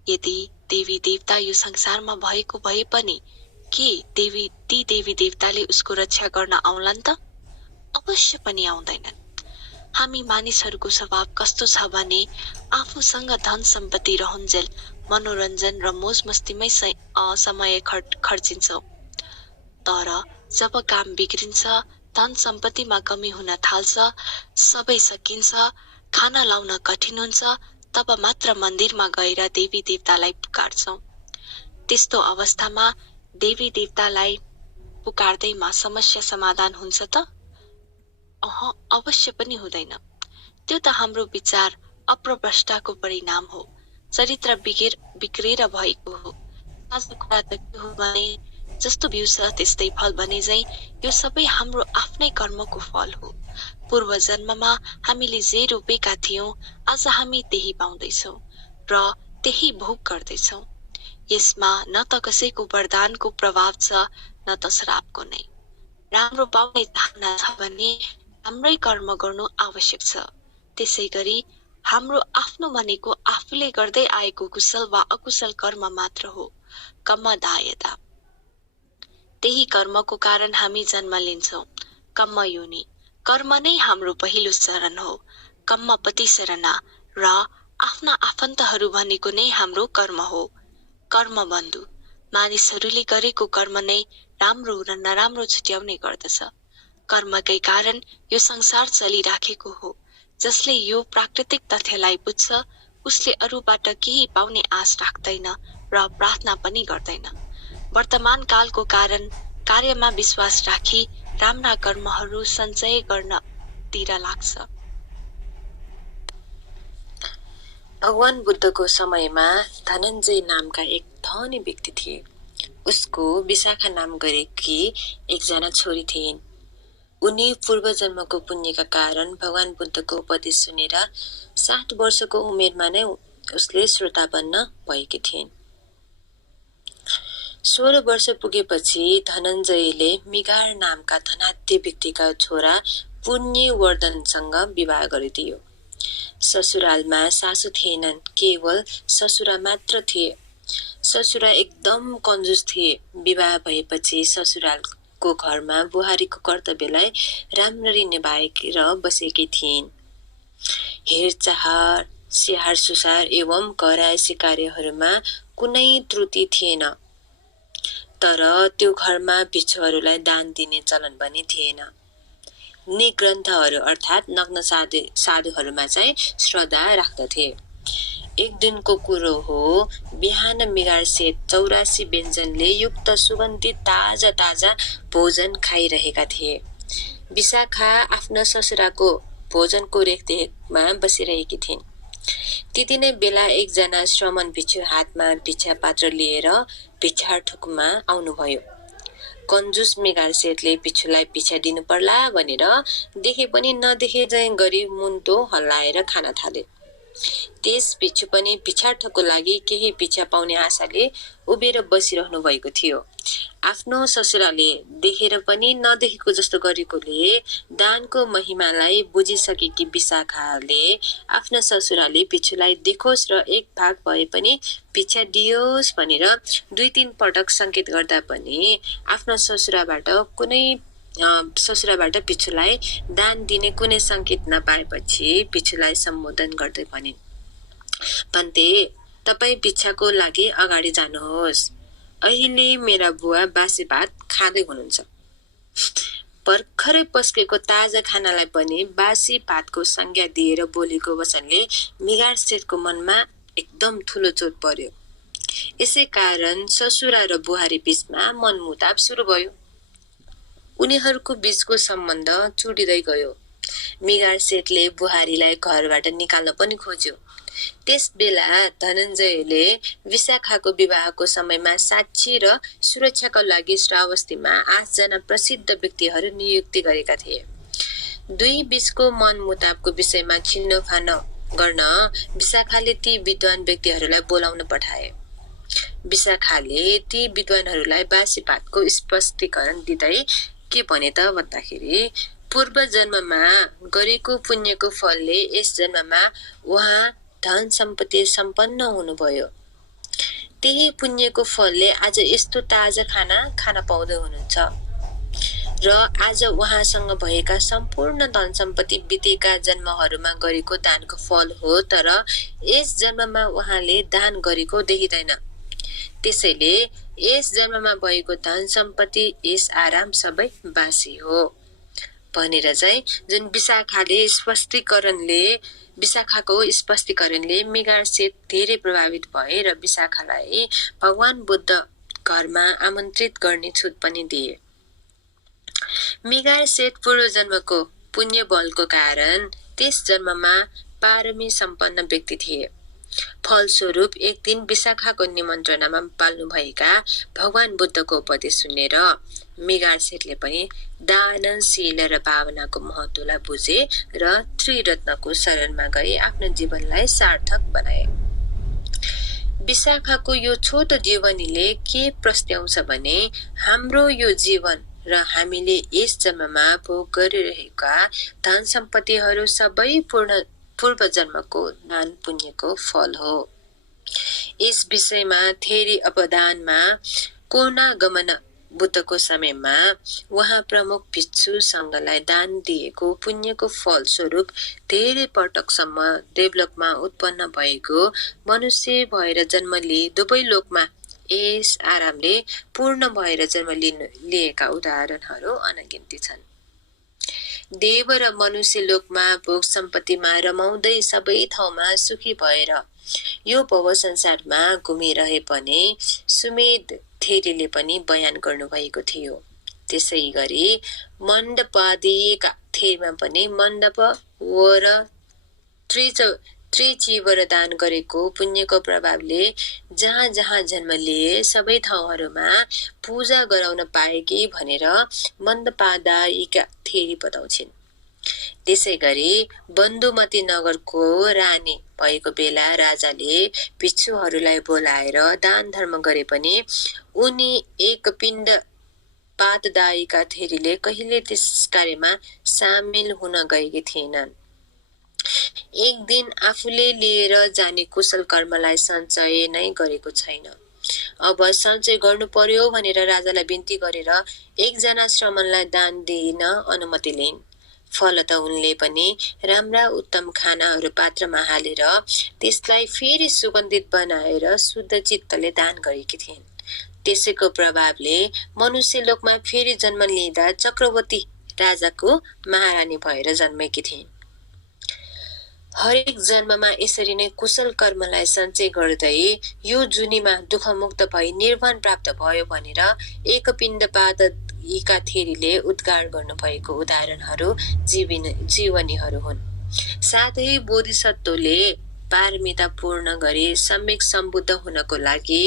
यदि देवी देवता यो संसारमा भएको भए पनि के ती देवी देवताले उसको रक्षा गर्न आउलान् त? अवश्य पनि आउँदैनन्। हामी मानिसहरूको स्वभाव कस्तो छ भने आफूसँग धन सम्पत्ति रहन्जेल मनोरञ्जन र मोज मस्तीमै समय खर्चिन्छौँ। तर जब काम बिग्रिन्छ, धन सम्पत्तिमा कमी हुन थाल्छ, सबै सकिन्छ, खाना लाउन कठिन हुन्छ, तब मात्र मन्दिरमा गएर देवी देवतालाई पुकार्छौँ। त्यस्तो अवस्थामा देवी देवतालाई पुकार्दैमा समस्या समाधान हुन्छ त? अवश्य पनि हुँदैन। त्यो त हाम्रो विचार अप्रभ्रष्टको परिणाम हो, चरित्र बिग्रेर भएको हो। आज कुरा त के हो भने जस्तो बिउ छ त्यस्तै फल भने झैं यो सबै हाम्रो आफ्नै कर्मको फल हो। पूर्व जन्ममा हामीले जे रोपेका थियौं आज हामी त्यही पाउँदैछौँ र त्यही भोग गर्दैछौँ। यसमा न त कसैको वरदानको प्रभाव छ न त श्रापको नै। राम्रो पाउने चाहना छ भने राम्रै कर्म गर्नु आवश्यक छ। त्यसैगरी हाम्रो आफ्नो भनेको आफूले गर्दै आएको कुशल वा अकुशल कर्म मात्र हो, कर्मदायता। त्यही कर्मको कारण हामी जन्म लिन्छौँ। कर्म योनि, कर्म नै हाम्रो पहिलो शरण हो। कर्मपति शरणा र आफ्ना आफन्तहरू भनेको नै हाम्रो कर्म हो। कर्म बन्धु, मानिसहरूले गरेको कर्म नै राम्रो र नराम्रो छुट्याउने गर्दछ। कर्मकै कारण यो संसार चलिराखेको हो। जसले यो प्राकृतिक तथ्यलाई बुझ्छ उसले अरूबाट केही पाउने आश राख्दैन र प्रार्थना पनि गर्दैन। वर्तमान कालको कारण कार्यमा विश्वास राखी राम्रा कर्महरू सञ्चय गर्नतिर लाग्छ। भगवान बुद्धको समयमा धनञ्जय नामका एक धनी व्यक्ति थिए। उसको विशाखा नाम गरेकी एकजना छोरी थिइन्। उनी पूर्व जन्मको पुण्यका कारण भगवान बुद्धको उपदेश सुनेर 60 वर्षको उमेरमा नै उसले श्रोता बन्न भएकी थिइन्। 16 वर्ष पुगेपछि धनञ्जयले मिगार नामका धनाढ्य व्यक्तिका छोरा पुण्यवर्धनसँग विवाह गरिदियो। ससुरालमा सासु थिएनन्, केवल ससुरा मात्र थिए। ससुरा एकदम कंजुस थिए। विवाह भएपछि ससुरालको घरमा बुहारीको कर्तव्यलाई राम्ररी निभाएर बसेकी थिइन्। हेरचाह, स्याहार सुसार एवं घरायसी कार्यहरूमा कुनै त्रुटि थिएन। तर त्यो घरमा भिक्षुहरूलाई दान दिने चलन पनि थिएन। निग्रन्थहरू अर्थात् नग्न साधुहरूमा चाहिँ श्रद्धा राख्दथे। एक दिनको कुरो हो, बिहान मिगार सेत 84 व्यञ्जनले युक्त सुगन्धित ताजा ताजा भोजन खाइरहेका थिए। विशाखा आफ्ना ससुराको भोजनको रेखदेखमा बसिरहेकी थिइन्। त्यति नै बेला एकजना श्रमण भिक्षु हातमा भिक्षा पात्र लिएर भिक्षार्थकमा आउनुभयो। कंजुस मिगार सेतले भिक्षुलाई भिक्षा दिनु पर्ला भनेर देखे पनि नदेखे झैं गरी मुन्टो हल्लाएर खान थाले। त्यस भिक्षु पनि भिक्षार्थको लागि केही भिक्षा पाउने आशाले उभिएर बसिरहनु भएको थियो। आफ्नो ससुराले देखेर पनि नदेखेको जस्तो गरेकोले दानको महिमालाई बुझिसकेकी विशाखाले आफ्ना ससुराले भिक्षुलाई देखोस् र एक भाग भए पनि भिक्षा दियोस् भनेर 2-3 पटक संकेत गर्दा पनि आफ्ना ससुराबाट भिक्षुलाई दान दिने कुनै संकेत नपाएपछि भिक्षुलाई सम्बोधन गर्दै भनिन्, "पन्ते, तपाई भिक्षाको लागि अगाडि जानुहोस्। अहिले मेरा बुवा बासी भात खाँदै हुनुहुन्छ। भर्खरै पस्केको ताजा खानालाई पनि बासी भातको संज्ञा दिएर बोलेको वचनले मिगार सेठको मनमा एकदम ठुलो चोट पर्यो। यसै कारण ससुरा र बुहारी बीचमा मनमुटाव सुरु भयो। उनीहरूको बीचको सम्बन्ध चुडिँदै गयो। मिगार सेठले बुहारीलाई घरबाट निकाल्न पनि खोज्यो। त्यस बेला धनञ्जयले विशाखाको विवाहको समयमा साक्षी र सुरक्षाको लागि श्रावस्तीमा 8 जना प्रसिद्ध व्यक्तिहरू नियुक्ति गरेका थिए। दुई बीचको मनमुटावको विषयमा छिनोफानो गर्न विशाखाले ती विद्वान व्यक्तिहरूलाई बोलाउन पठाए। विशाखाले ती विद्वानहरूलाई बासी भातको स्पष्टीकरण दिँदै के भने त भन्दाखेरि पूर्व जन्ममा गरेको पुण्यको फलले यस जन्ममा उहाँ धन सम्पत्ति सम्पन्न हुनुभयो। त्यही पुण्यको फलले आज यस्तो ताजा खाना खान पाउँदै हुनुहुन्छ र आज उहाँसँग भएका सम्पूर्ण धन सम्पत्ति बितेका जन्महरूमा गरेको दानको फल हो। तर यस जन्ममा उहाँले दान गरेको देखिँदैन। त्यसैले यस जन्ममा भएको धन सम्पत्ति यस आराम सबै बासी हो भनेर चाहिँ जुन विशाखाको स्पष्टीकरणले मिगार सेठ धेरै प्रभावित भए र विशाखालाई भगवान बुद्ध घरमा आमन्त्रित गर्ने छुट पनि दिए। मिगार सेठ पूर्व जन्मको पुण्य बलको कारण त्यस जन्ममा पारमी सम्पन्न व्यक्ति थिए। फलस्वरूप एक दिन विशाखाको निमन्त्रणामा पाल्नुभएका भगवान बुद्धको उपदेश सुनेर मिगार सेठले पनि दानशील र भावनाको महत्त्वलाई बुझे र त्रिरत्नको शरणमा गई आफ्नो जीवनलाई सार्थक बनाए। विशाखाको यो छोटो जीवनीले के प्रस्ताउँछ भने हाम्रो यो जीवन र हामीले यस जन्ममा भोग गरिरहेका धन सम्पत्तिहरू सबै पूर्व जन्मको दान पुण्यको फल हो। यस विषयमा धेरै अवधानमा कोनागमन बुद्धको समयमा उहाँ प्रमुख भिक्षु संघलाई दान दिएको पुण्यको फल स्वरूप धेरै पटकसम्म देवलोकमा उत्पन्न भएको मनुष्य भएर जन्म लिए दुवै लोकमा यस आरामले पूर्ण भएर जन्म लिएका उदाहरणहरू अनगिन्ती छन्। देव र मनुष्य लोकमा भोग सम्पत्तिमा रमाउँदै सबै ठाउँमा सुखी भएर यो भव संसारमा घुमिरहे पनि सुमेध थेरीले पनि बयान गर्नुभएको थियो। त्यसै गरी मण्डपादिका थेरीमा पनि मण्डप वर त्रिचिवर दान गरेको पुण्यको प्रभावले जहाँ जहाँ जन्म लिए सबै ठाउँहरूमा पूजा गराउन पाएकी भनेर मण्डपादायिका थेरी बताउँछिन्। त्यसै गरी बन्धुमती नगरको रानी भएको बेला राजाले भिक्षुहरूलाई बोलाएर दान धर्म गरे पनि उनी एक पिण्ड पातदायिका थेरीले कहिले त्यस कार्यमा सामेल हुन गएकी थिएनन्। एक दिन आफूले लिएर जाने कुशल कर्मलाई सञ्चय नै गरेको छैन। अब सञ्चय गर्नु पर्यो भनेर राजालाई बिन्ती गरेर एकजना श्रमणलाई दान दिन अनुमति लिइन्। फलत उनले पनि राम्रा उत्तम खानाहरू पात्रमा हालेर त्यसलाई फेरि सुगन्धित बनाएर शुद्ध चित्तले दान गरेकी थिइन्। त्यसैको प्रभावले मनुष्य लोकमा फेरि जन्म लिँदा चक्रवर्ती राजाको महारानी भएर जन्मेकी थिइन्। हरेक जन्ममा यसरी नै कुशल कर्मलाई सञ्चय गर्दै यो जुनीमा दुःखमुक्त भई निर्वाण प्राप्त भयो भनेर एक पिण्डपात यीका थेरीले उद्गार गर्नुभएको उदाहरणहरू जीवनीहरू हुन्। साथै बोधिसत्वले पारमिता पूर्ण गरी सम्यक सम्बुद्ध हुनको लागि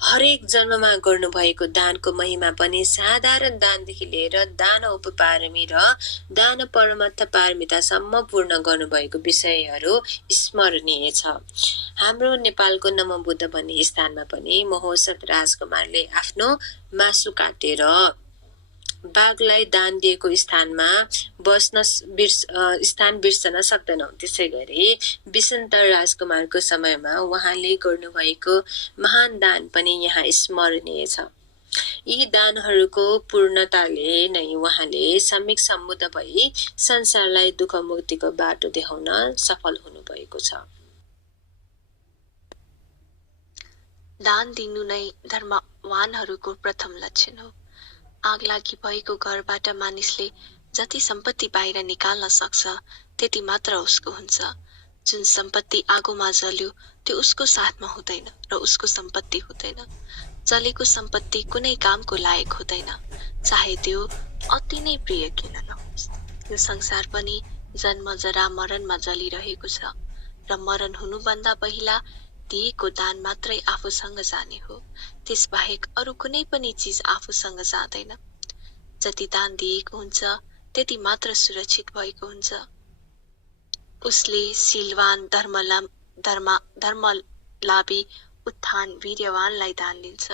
हरेक जन्ममा गर्नुभएको दानको महिमा पनि साधारण दानदेखि लिएर दान उपपारमी र दान परमार्थ पारमितासम्म पूर्ण गर्नुभएको विषयहरू स्मरणीय छ। हाम्रो नेपालको नमोबुद्ध भन्ने स्थानमा पनि महोत्सव राजकुमारले आफ्नो मासु काटेर बाघलाई दान दिएको स्थान बिर्सन सक्दैनौं। त्यसै गरी विसन्त राजकुमारको समयमा उहाँले गर्नुभएको महान दान पनि यहाँ स्मरणीय छ। यी दानहरूको पूर्णताले नै उहाँले सम्यक सम्बुद्ध भई संसारलाई दुःख मुक्तिको बाटो देखाउन सफल हुनुभएको छ। दान दिनु नै धर्मवानहरूको प्रथम लक्षण हो। आगलागी भएको घरबाट मानिसले जति सम्पत्ति बाहिर निकाल्न सक्छ त्यति मात्र उसको हुन्छ। जुन सम्पत्ति आगोमा जल्यो त्यो उसको साथमा हुँदैन र उसको सम्पत्ति हुँदैन। जलेको सम्पत्ति कुनै कामको लायक हुँदैन, चाहे त्यो अति नै प्रिय किन नहोस्। यो संसार पनि जन्म जरा मरणमा जलिरहेको छ र मरण हुनुभन्दा पहिला दिएको दान मात्रै आफूसँग जाने हो। त्यसबाहेक अरू कुनै पनि चिज आफूसँग जाँदैन। जति दान दिएको हुन्छ त्यति मात्र सुरक्षित भएको हुन्छ। उसले शीलवान धर्मलाभी उत्थान वीर्यवानलाई दान दिन्छ।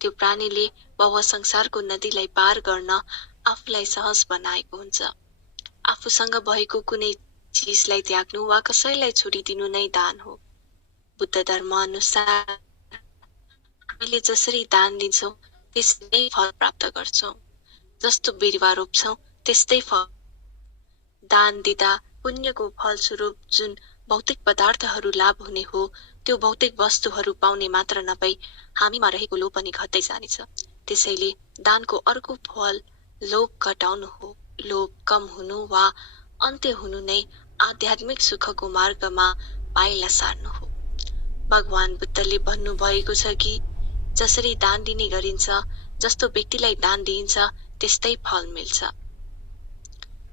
त्यो प्राणीले भव संसारको नदीलाई पार गर्न आफूलाई सहज बनाएको हुन्छ। आफूसँग भएको कुनै चिजलाई त्याग्नु वा कसैलाई छोडिदिनु नै दान हो। बुद्ध धर्म अनुसार हामीले जसरी दान दिन्छौँ त्यसै फल प्राप्त गर्छौँ। जस्तो बिरुवा रोप्छौँ त्यस्तै फल। दान दिँदा पुण्यको फलस्वरूप जुन भौतिक पदार्थहरू लाभ हुने हो त्यो भौतिक वस्तुहरू पाउने मात्र नभई हामीमा रहेको लोभ पनि घट्दै जानेछ। त्यसैले दानको अर्को फल लोभ घटाउनु हो। लोभ कम हुनु वा अन्त्य हुनु नै आध्यात्मिक सुखको मार्गमा पाइला सार्नु हो। भगवान बुद्धले भन्नुभएको छ कि जसरी दान दिने गरिन्छ, जस्तो व्यक्तिलाई दान दिइन्छ त्यस्तै फल मिल्छ।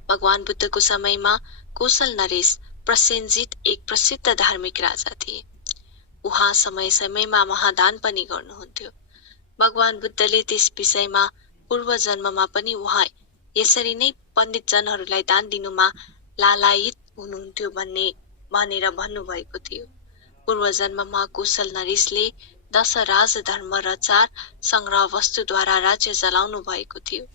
भगवान बुद्धको समयमा कौशल नरेश प्रसेनजित एक प्रसिद्ध धार्मिक राजा थिए। उहाँ समय समयमा महादान पनि गर्नुहुन्थ्यो। भगवान बुद्धले त्यस विषयमा पूर्व जन्ममा पनि उहाँ यसरी नै पण्डित जनहरूलाई दान दिनुमा लालायित हुनुहुन्थ्यो भनेर भन्नुभएको थियो। पूर्व जन्ममा कौशल नरेशले 10 राजधर्म र 4 संग्रह वस्तुद्वारा राज्य चलाउनु भएको थियो।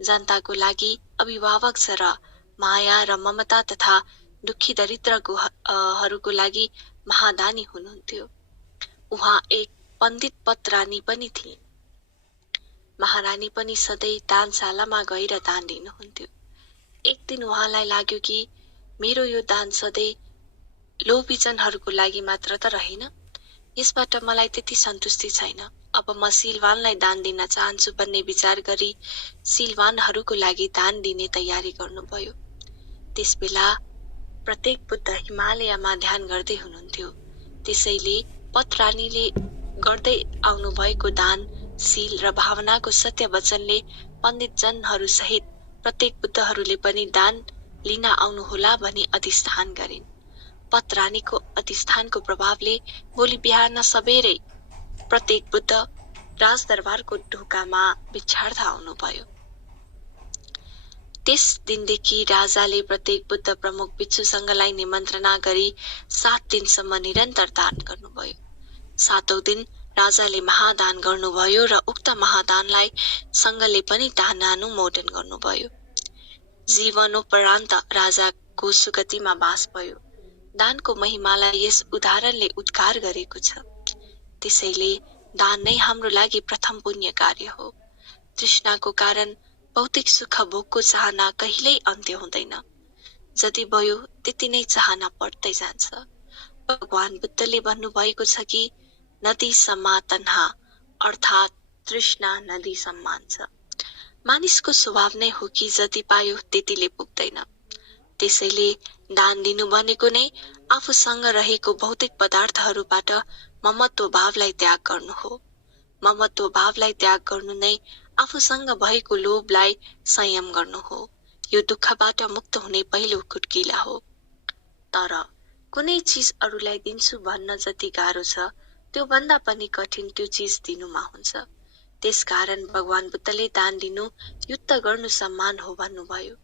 जनताको लागि अभिभावक छ र माया र ममता तथा दुखी दरिद्रहरूको लागि महादानी हुनुहुन्थ्यो। उहाँ एक पण्डित पतरानी पनि थिए। महारानी पनि सधैँ दानशालामा गएर दान दिनुहुन्थ्यो। एक दिन उहाँलाई लाग्यो कि मेरो यो दान सधैँ लोभीजनहरूको लागि मात्र त रहेन, यसबाट मलाई त्यति सन्तुष्टि छैन। अब म शीलवानलाई दान दिन चाहन्छु भन्ने विचार गरी शीलवानहरूको लागि दान दिने तयारी गर्नुभयो। त्यसबेला प्रत्येक बुद्ध हिमालयमा ध्यान गर्दै हुनुहुन्थ्यो। त्यसैले पतरानीले गर्दै आउनुभएको दान, शील र भावनाको सत्य वचनले पण्डित जनहरू सहित प्रत्येक बुद्धहरूले पनि दान लिन आउनुहोला भनी अधिष्ठान गरिन्। पतरानीको अधिष्ठानको प्रभावले भोलि बिहान सबेरै प्रत्येक बुद्ध राजदरबारको ढोकामा भिक्षार्थ आउनुभयो। त्यस दिनदेखि राजाले प्रत्येक बुद्ध प्रमुख भिक्षुसँगलाई निमन्त्रणा गरी 7 दिनसम्म निरन्तर दान गर्नुभयो। 7औं दिन राजाले महादान गर्नुभयो र उक्त महादानलाई सङ्घले पनि दानानुमोदन गर्नुभयो। जीवनोपरान्त राजाको सुगतिमा बास भयो। दानको महिमालाई यस उदाहरणले उद्घार गरेको छ। त्यसैले दान नै हाम्रो लागि प्रथम पुण्य कार्य हो। तृष्णाको कारण भौतिक सुख भोगको चाहना कहिल्यै अन्त्य हुँदैन। जति भयो त्यति नै चाहना बढ्दै जान्छ। भगवान बुद्धले भन्नुभएको छ कि नदी सम्मा तन्हा अर्थात् तृष्णा नदी सम्मान छ। मानिसको स्वभाव नै हो कि जति पायो त्यतिले पुग्दैन। त्यसैले दान दिनु भनेको नै आफूसँग रहेको भौतिक पदार्थहरूबाट ममत्व भावलाई त्याग गर्नु हो। ममत्व भावलाई त्याग गर्नु नै आफूसँग भएको लोभलाई संयम गर्नु हो। यो दुःखबाट मुक्त हुने पहिलो कुटकिला हो। तर कुनै चिज अरूलाई दिन्छु भन्न जति गाह्रो छ त्यो भन्दा पनि कठिन त्यो चिज दिनुमा हुन्छ। त्यसकारण भगवान बुद्धले दान दिनु युद्ध गर्नु सम्मान हो भन्नुभयो।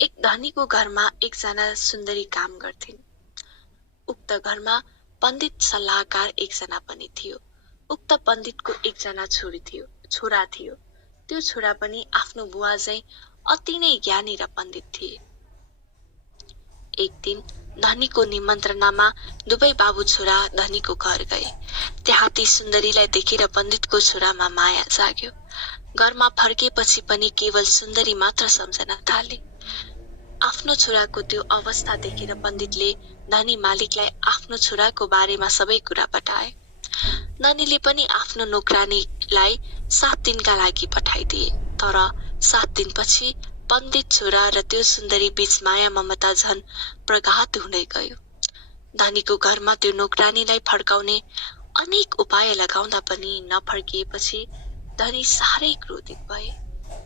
एक धनीको घरमा एकजना सुन्दरी काम गर्थिन्। उक्त घरमा पण्डित सल्लाहकार एकजना पनि थियो। उक्त पण्डितको एकजना छोरा थियो। त्यो छोरा पनि आफ्नो बुवा झैं अति नै ज्ञानी र पण्डित थिए। एक दिन धनीको निमन्त्रणामा दुवै बाबु छोरा धनीको घर गए। त्यहाँ ती सुन्दरीलाई देखेर पण्डितको छोरामा माया जाग्यो। घरमा फर्केपछि पनि केवल सुन्दरी मात्र सम्झन थाले। आफ्नो छोराको त्यो अवस्था देखेर पण्डितले धनी मालिकलाई आफ्नो छोराको बारेमा सबै कुरा बताए। नानीले पनि आफ्नो नोकरानीलाई 7 दिनका लागि पठाइदिए। तर 7 दिनपछि पण्डित छोरा र त्यो सुन्दरी बीच माया ममता झन प्रगाढ हुँदै गयो। नानीको घरमा त्यो नोकरानीलाई फर्काउने अनेक उपाय लगाउँदा पनि नफर्किएपछि धनी साह्रै क्रोधित भए।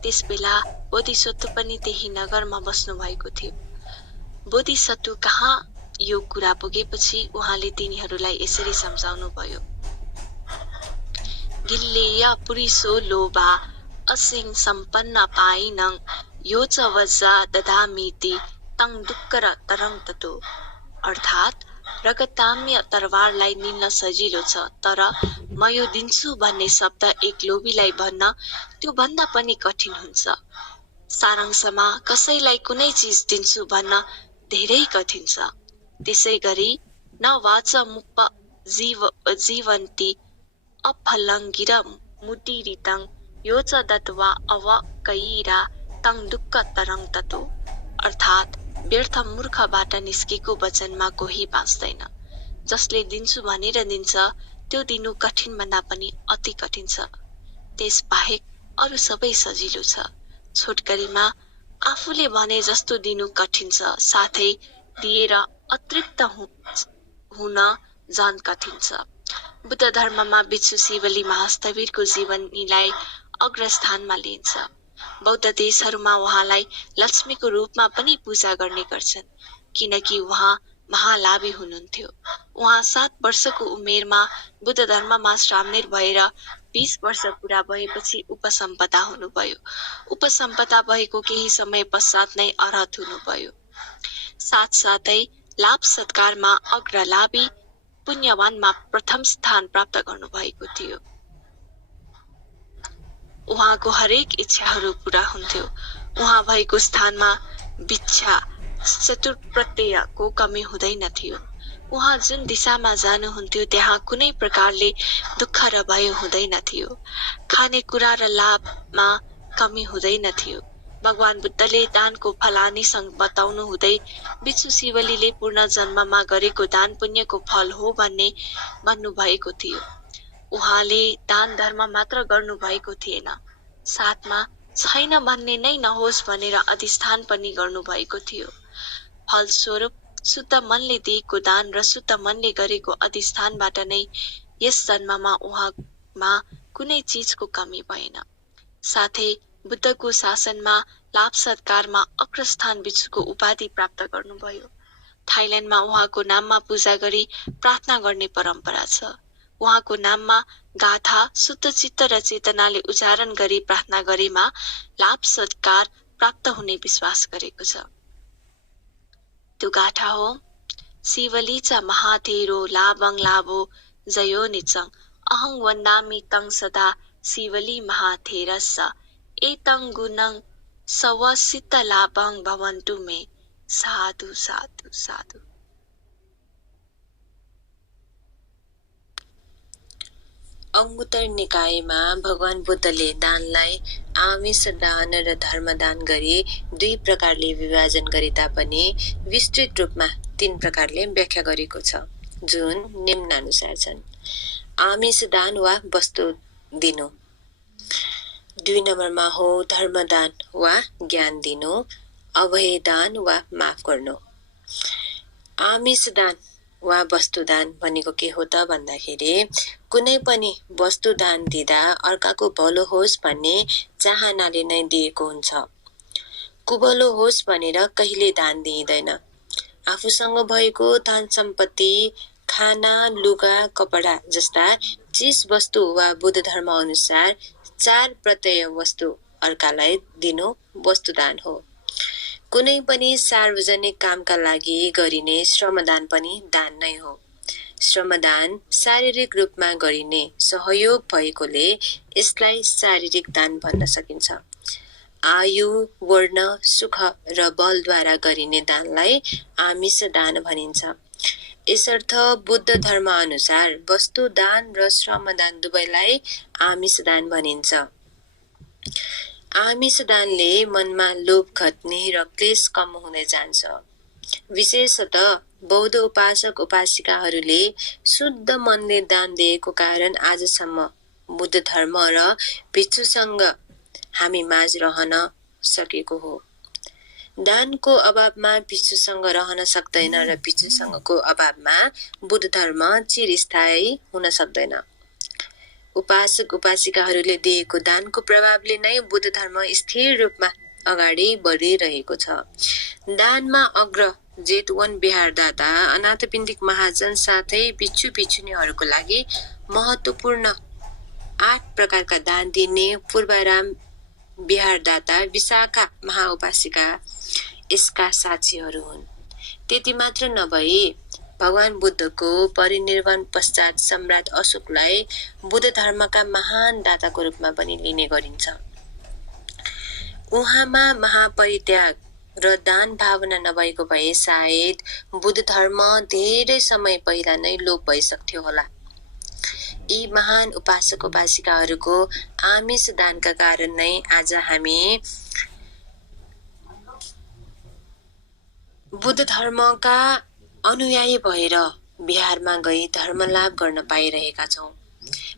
त्यसबेला बोधिसत्व पनि त्यही नगरमा बस्नु भएको थियो। बोधिसत्व कहाँ यो कुरा पुगेपछि उहाँले तिनीहरूलाई यसरी सम्झाउनु भयो। गिल्लेया पुरिसो लोभा असिङ सम्पन्न पाइनङ यो च वज्जा ददामिति तङ दुक्कर तरङ ततो। अर्थात् रगताम्य तरवारलाई निल्न सजिलो छ, तर म यो दिन्छु भन्ने शब्द एक लोभीलाई भन्न त्यो भन्दा पनि कठिन हुन्छ। सारांशमा कसैलाई कुनै चिज दिन्छु भन्न धेरै कठिन छ। त्यसै गरी न वाच मुप जीवन्ती अफलङ्गिर मुटिरितङ यो च दत्वा अव कैरा तङ दुक्क तरङ ततो। अर्थात् व्यर्थ मूर्खबाट निस्केको वचनमा कोही बाँच्दैन। जसले दिन्छु भनेर दिन्छ त्यो दिनु कठिन भन्दा पनि अति कठिन छ। त्यस बाहेक अरू सबै सजिलो छ। छोटकरीमा आफूले भने जस्तो दिनु कठिन छ, साथै दिएर अतृप्त हुन झन कठिन छ। बुद्ध धर्ममा भिक्षु शिवली महास्थविरको जीवनीलाई अग्रस्थानमा लिन्छ। बौद्ध देशहरूमा उहाँलाई लक्ष्मीको रूपमा पनि पूजा गर्ने गर्छन्, किनकि उहाँ महालाभी हुनुहुन्थ्यो। उहाँ 7 वर्षको उमेरमा बुद्ध धर्ममा सामेल भएर 20 वर्ष पूरा भएपछि उपसम्पदा हुनुभयो। उपसम्पदा भएको केही समय पश्चात नै अरहत हुनुभयो। साथसाथै लाभ सत्कारमा अग्रलाभी पुण्यवानमा प्रथम स्थान प्राप्त गर्नुभएको थियो। उहाँको हरेक इच्छाहरू पूरा हुन्थ्यो। उहाँ भएको स्थानमा भिक्षा चतुर्प्रत्ययको कमी हुँदैनथ्यो। उहाँ जुन दिशामा जानुहुन्थ्यो त्यहाँ कुनै प्रकारले दुःख र भय हुँदैनथ्यो। खानेकुरा र लाभमा कमी हुँदैनथ्यो। भगवान बुद्धले दानको फलानिसँग बताउनु हुँदै भिक्षु शिवलीले पूर्ण जन्ममा गरेको दान पुण्यको फल हो भन्ने भन्नुभएको थियो। उहाँले दान धर्म मात्र गर्नु भएको थिएन, साथमा छैन भन्ने नै नहोस् भनेर अधिष्ठान पनि गर्नुभएको थियो। फलस्वरूप शुद्ध मनले दिएको दान र शुद्ध मनले गरेको अधिष्ठानबाट नै यस जन्ममा उहाँमा कुनै चीजको कमी भएन। साथै बुद्धको शासनमा लाभ सत्कारमा अग्रस्थान भिक्षुको उपाधि प्राप्त गर्नुभयो। थाइल्यान्डमा उहाँको नाममा पूजा गरी प्रार्थना गर्ने परम्परा छ। उहाँको नाममा गाथा शुद्ध चित्त र चेतनाले उच्चारण गरी प्रार्थना गरेमा लाभ सत्कार प्राप्त हुने विश्वास गरेको छ। त्यो गाथा हो, शिवली च महाथेरो लाभङ लाभो जयो निचङ अहं वन्दामि तं सदा शिवली महाथेरस्स एतं गुणं सवसित लाभं भवन्तु मे। साधु साधु साधु। अङ्गुत्तर निकायमा भगवान बुद्धले दानलाई आमिष दान र धर्मदान गरी 2 प्रकारले विभाजन गरे तापनि विस्तृत रूपमा 3 प्रकारले व्याख्या गरेको छ, जुन निम्नानुसार छन्। आमिष दान वा वस्तु दिनु। 2 नम्बरमा हो धर्मदान वा ज्ञान दिनु। अभय दान वा माफ गर्नु। आमिष दान वा वस्तुदान भनेको के हो त भन्दाखेरि कुनै पनि वस्तुदान दिँदा अर्काको भलो होस् भन्ने चाहनाले नै दिएको हुन्छ। कुभलो होस् भनेर कहिले दान दिइँदैन। आफूसँग भएको धन सम्पत्ति, खाना, लुगा, कपडा जस्ता चिज वस्तु वा बुद्ध धर्म अनुसार 4 प्रत्यय वस्तु अर्कालाई दिनु वस्तुदान हो। कुनै पनि सार्वजनिक कामका लागि गरिने श्रमदान पनि दान नै हो। श्रमदान शारीरिक रूपमा गरिने सहयोग भएकोले यसलाई शारीरिक दान भन्न सकिन्छ। आयु, वर्ण, सुख र बलद्वारा गरिने दानलाई आमिष दान भनिन्छ। यसर्थ बुद्ध धर्म अनुसार वस्तु दान र श्रमदान दुवैलाई आमिष दान भनिन्छ। आमिष दानले मनमा लोभ घट्ने र क्लेश कम हुँदै जान्छ। विशेषतः बौद्ध उपासक उपासिकाहरूले शुद्ध मनले दान दिएको कारण आजसम्म बुद्ध धर्म र भिक्षुसँग हामी माझ रहन सकेको हो। दानको अभावमा भिक्षुसँग रहन सक्दैन र भिक्षुसँगको अभावमा बुद्ध धर्म चिरस्थायी हुन सक्दैन। उपासक उपासिकाहरूले दिएको दानको प्रभावले नै बुद्ध धर्म स्थिर रूपमा अगाडि बढिरहेको छ। दानमा अग्र जेतवन बिहारदाता अनाथपिण्डिक महाजन साथै भिक्षु भिक्षुनीहरूको लागि महत्त्वपूर्ण 8 प्रकारका दान दिने पूर्वाराम बिहारदाता विशाखा महाउपासिका यसका साक्षीहरू हुन्। त्यति मात्र नभई भगवान बुद्धको परिनिर्वाण पश्चात सम्राट अशोकलाई बुद्ध धर्मका महान दाताको रूपमा पनि लिने गरिन्छ। उहाँमा महापरित्याग र दान भावना नभएको भए सायद बुद्ध धर्म धेरै समय पहिला नै लोप भइसक्थ्यो होला। यी महान उपासक उपासिकाहरूको आमिष दानका कारण नै आज हामी बुद्ध धर्मका अनुयायी भएर बिहारमा गई धर्म लाभ गर्न पाइरहेका छौँ।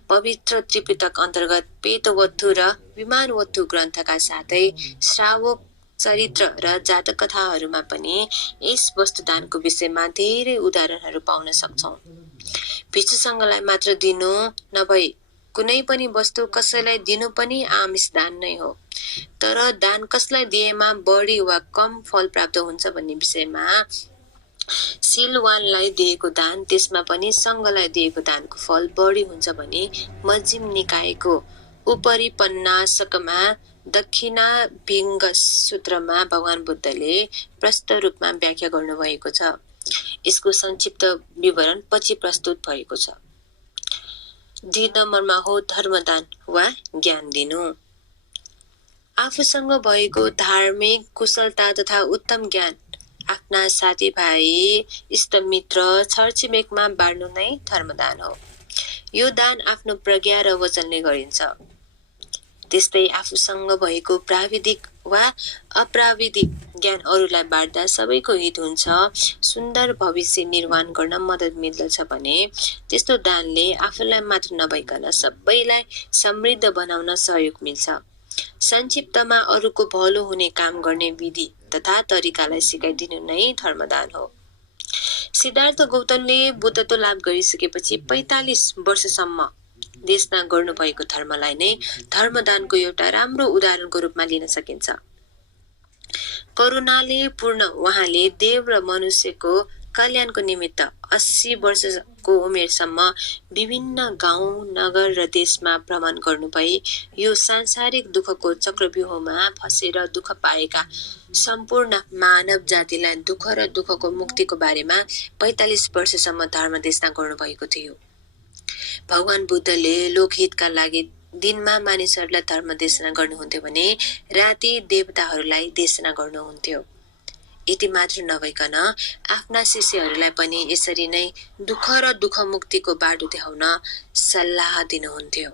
पवित्र त्रिपिटक अन्तर्गत पेटवत्थु र विमानवत्थु ग्रन्थका साथै श्रावक चरित्र र जातक कथाहरूमा पनि यस वस्तुदानको विषयमा धेरै उदाहरणहरू पाउन सक्छौँ। भिक्षुसँगलाई मात्र दिनु नभई कुनै पनि वस्तु कसैलाई दिनु पनि आमिष दान नै हो। तर दान कसलाई दिएमा बढी वा कम फल प्राप्त हुन्छ भन्ने विषयमा सिलवानलाई दिएको दान त्यसमा पनि सङ्घलाई दिएको दानको फल बढी हुन्छ भने मध्यम निकायको उपरिपन्यासकमा दक्षिणाभिङ्ग सूत्रमा भगवान बुद्धले प्रस्त रूपमा व्याख्या गर्नुभएको छ। यसको संक्षिप्त विवरण पछि प्रस्तुत भएको छ। 2 नम्बरमा हो धर्मदान वा ज्ञान दिनु। आफूसँग भएको धार्मिक कुशलता तथा उत्तम ज्ञान आफ्ना साथीभाइ इष्टमित्र छरछिमेकमा बाँड्नु नै धर्मदान हो। यो दान आफ्नो प्रज्ञा र वचनले गरिन्छ। त्यस्तै आफूसँग भएको प्राविधिक वा अप्राविधिक ज्ञान अरूलाई बाँड्दा सबैको हित हुन्छ, सुन्दर भविष्य निर्माण गर्न मद्दत मिल्दछ भने त्यस्तो दानले आफूलाई मात्र नभइकन सबैलाई समृद्ध बनाउन सहयोग मिल्छ। संक्षिप्तमा अरूको भलो हुने काम गर्ने विधि तथा तरिकालाई सिकाइदिनु नै धर्मदान हो। सिद्धार्थ गौतमले बुद्धत्व लाभ गरिसकेपछि 45 वर्षसम्म देशमा गर्नुभएको धर्मलाई नै धर्मदानको एउटा राम्रो उदाहरणको रूपमा लिन सकिन्छ। करुणाले पूर्ण उहाँले देव र मनुष्यको कल्याणको निमित्त 80 वर्षको उमेरसम्म विभिन्न गाउँ नगर र देशमा भ्रमण गर्नुभई यो सांसारिक दुःखको चक्रव्यूहमा फसेर दुःख पाएका सम्पूर्ण मानव जातिलाई दुःख र दुःखको मुक्तिको बारेमा 45 वर्षसम्म धर्म देशना गर्नुभएको थियो। भगवान बुद्धले लोकहितका लागि दिनमा मानिसहरूलाई धर्म देशना गर्नुहुन्थ्यो भने राति देवताहरूलाई देशना गर्नुहुन्थ्यो। यति मात्र नभइकन आफ्ना शिष्यहरूलाई पनि यसरी नै दुःख र दुःख मुक्तिको बाटो देखाउन सल्लाह दिनुहुन्थ्यो।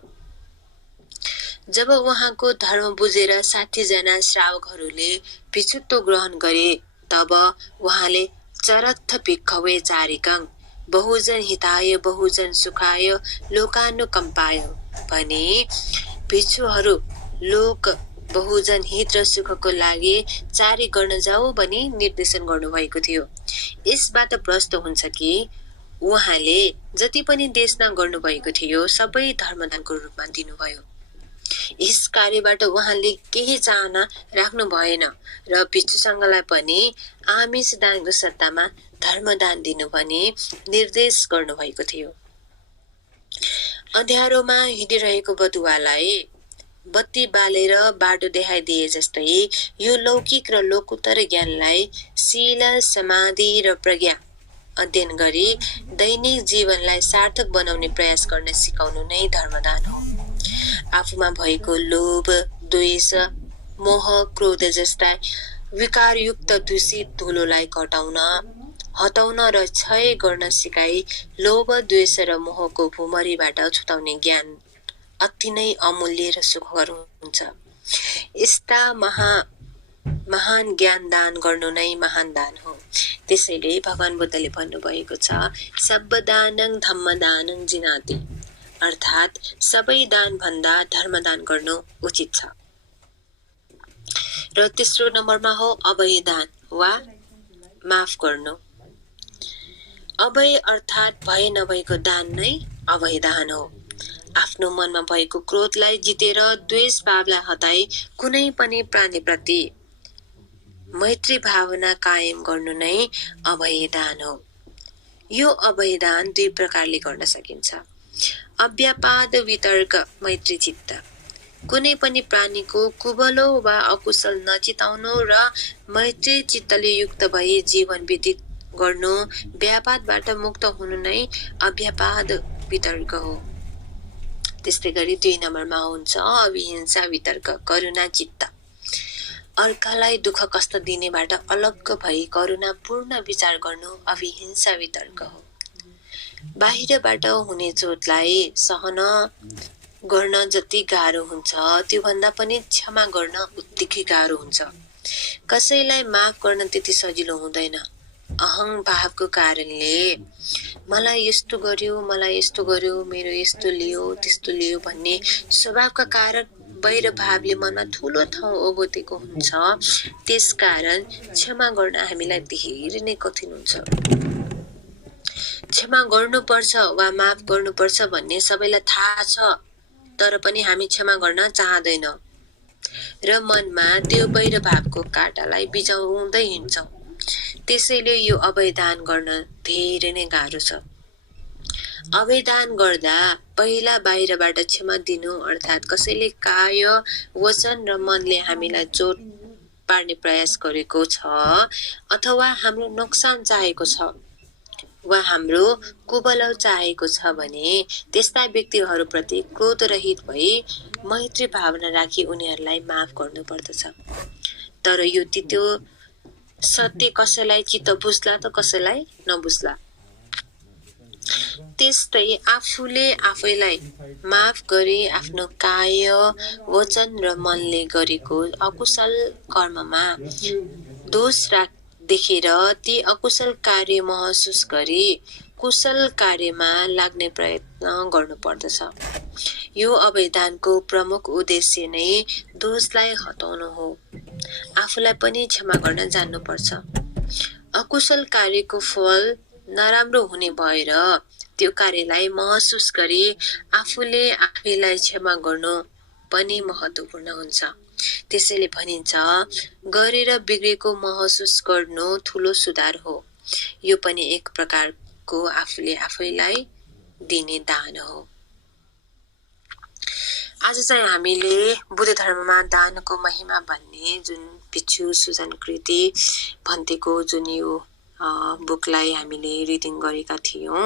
जब उहाँको धर्म बुझेर 60 जना श्रावकहरूले भिक्षुत्व ग्रहण गरे तब उहाँले चरत्थ भिक्खवे चारिकं बहुजन हिताय बहुजन सुखाय लोकानुकम्पाय भने भिक्षुहरू लोक बहुजन हित र सुखको लागि चारी गर्न जाऊ भनी निर्देशन गर्नुभएको थियो। यसबाट प्रष्ट हुन्छ कि उहाँले जति पनि देशना गर्नुभएको थियो सबै धर्मदानको रूपमा दिनुभयो। यस कार्यबाट उहाँले केही चाहना राख्नु भएन र भिक्षुसँगलाई पनि आमिष दानको सट्टामा धर्मदान दिनु भनी निर्देश गर्नुभएको थियो। अँध्यारोमा हिँडिरहेको बटुवालाई बत्ती बालेर बाटो देखाइदिए जस्तै यो लौकिक र लोकोत्तर ज्ञानलाई शील समाधि र प्रज्ञा अध्ययन गरी दैनिक जीवनलाई सार्थक बनाउने प्रयास गर्न सिकाउनु नै धर्मदान हो। आफूमा भएको लोभ, द्वेष, मोह, क्रोध जस्ता विकारयुक्त दूषित धुलोलाई हटाउन र क्षय गर्न सिकाई लोभ, द्वेष र मोहको भुमरीबाट छुटाउने ज्ञान अति नै अमूल्य र सुखकर हुन्छ। यस्ता महान ज्ञान दान गर्नु नै महान दान हो। त्यसैले भगवान बुद्धले भन्नुभएको छ सब्बदानं धम्मदानं जिनाति, अर्थात् सबै दान भन्दा धर्मदान गर्नु उचित छ। र तेस्रो नम्बरमा हो अभय दान वा माफ गर्नु। अभय अर्थात् भय नभएको दान नै अभय दान हो। आफ्नो मनमा भएको क्रोधलाई जितेर द्वेष भावलाई हटाई कुनै पनि प्राणीप्रति मैत्री भावना कायम गर्नु नै अभय दान हो। यो अभय दान दुई प्रकारले गर्न सकिन्छ। अव्यापाद वितर्क मैत्री चित्त, कुनै पनि प्राणीको कुबलो वा अकुशल नचिताउनु र मैत्री चित्तले युक्त भई जीवन व्यतीत गर्नु, व्यापादबाट मुक्त हुनु नै अव्यापाद वितर्क हो। त्यस्तै गरी 2 नम्बरमा हुन्छ अविहिंसा वितर्क करुणा चित्त, अर्कालाई दुःख कष्ट दिनेबाट अलग्ग भई करुणापूर्ण विचार गर्नु अविहिंसा वितर्क हो। बाहिरबाट हुने चोटलाई सहन गर्न जति गाह्रो हुन्छ त्यो भन्दा पनि क्षमा गर्न उत्तिकै गाह्रो हुन्छ। कसैलाई माफ गर्न त्यति सजिलो हुँदैन। अहं भावको कारणले मलाई यस्तो गर्यो, मेरो यस्तो लियो त्यस्तो लियो भन्ने स्वभावका कारण वैर भावले मनमा ठूलो ठाउँ ओगटेको हुन्छ। त्यसकारण क्षमा गर्न हामीलाई धेरै नै कठिन हुन्छ। क्षमा गर्नुपर्छ वा माफ गर्नुपर्छ भन्ने सबैलाई थाहा छ, तर पनि हामी क्षमा गर्न चाहदैन र मनमा त्यो वैर भावको काँटालाई बिजाउँदै हिँड्छौं। त्यसैले यो अभयदान गर्न धेरै नै गाह्रो छ। अभयदान गर्दा पहिला बाहिरबाट क्षमा दिनु अर्थात् कसैले काय वचन र मनले हामीलाई चोट पार्ने प्रयास गरेको छ अथवा हाम्रो नोक्सान चाहेको छ वा हाम्रो कुबलौ चाहेको छ भने त्यस्ता व्यक्तिहरूप्रति क्रोध रहित भई मैत्री भावना राखी उनीहरूलाई माफ गर्नुपर्दछ। तर यो तितो सत्य कसैलाई चित्त बुझ्ला त कसैलाई नबुझ्ला। त्यस्तै आफूले आफैलाई माफ गरी आफ्नो काय वचन र मनले गरेको अकुशल कर्ममा दोष देखेर ती अकुशल कार्य महसुस गरी कुशल कार्यमा लाग्ने प्रयत्न गर्नुपर्दछ। यो अभयदानको प्रमुख उद्देश्य नै दोषलाई हटाउनु हो। आफूलाई पनि क्षमा गर्न जान्नुपर्छ। अकुशल कार्यको फल नराम्रो हुने भएर त्यो कार्यलाई महसुस गरी आफूले आफैलाई क्षमा गर्नु पनि महत्त्वपूर्ण हुन्छ। त्यसैले भनिन्छ गरेर बिग्रेको महसुस गर्नु ठूलो सुधार हो। यो पनि एक प्रकारको आफूले आफैलाई दिने दान हो। आज चाहिँ हामीले बुद्ध धर्ममा दानको महिमा भन्ने जुन भिक्षु सुजन कृति भन्तेको जुन यो बुकलाई हामीले रिडिङ गरेका थियौं।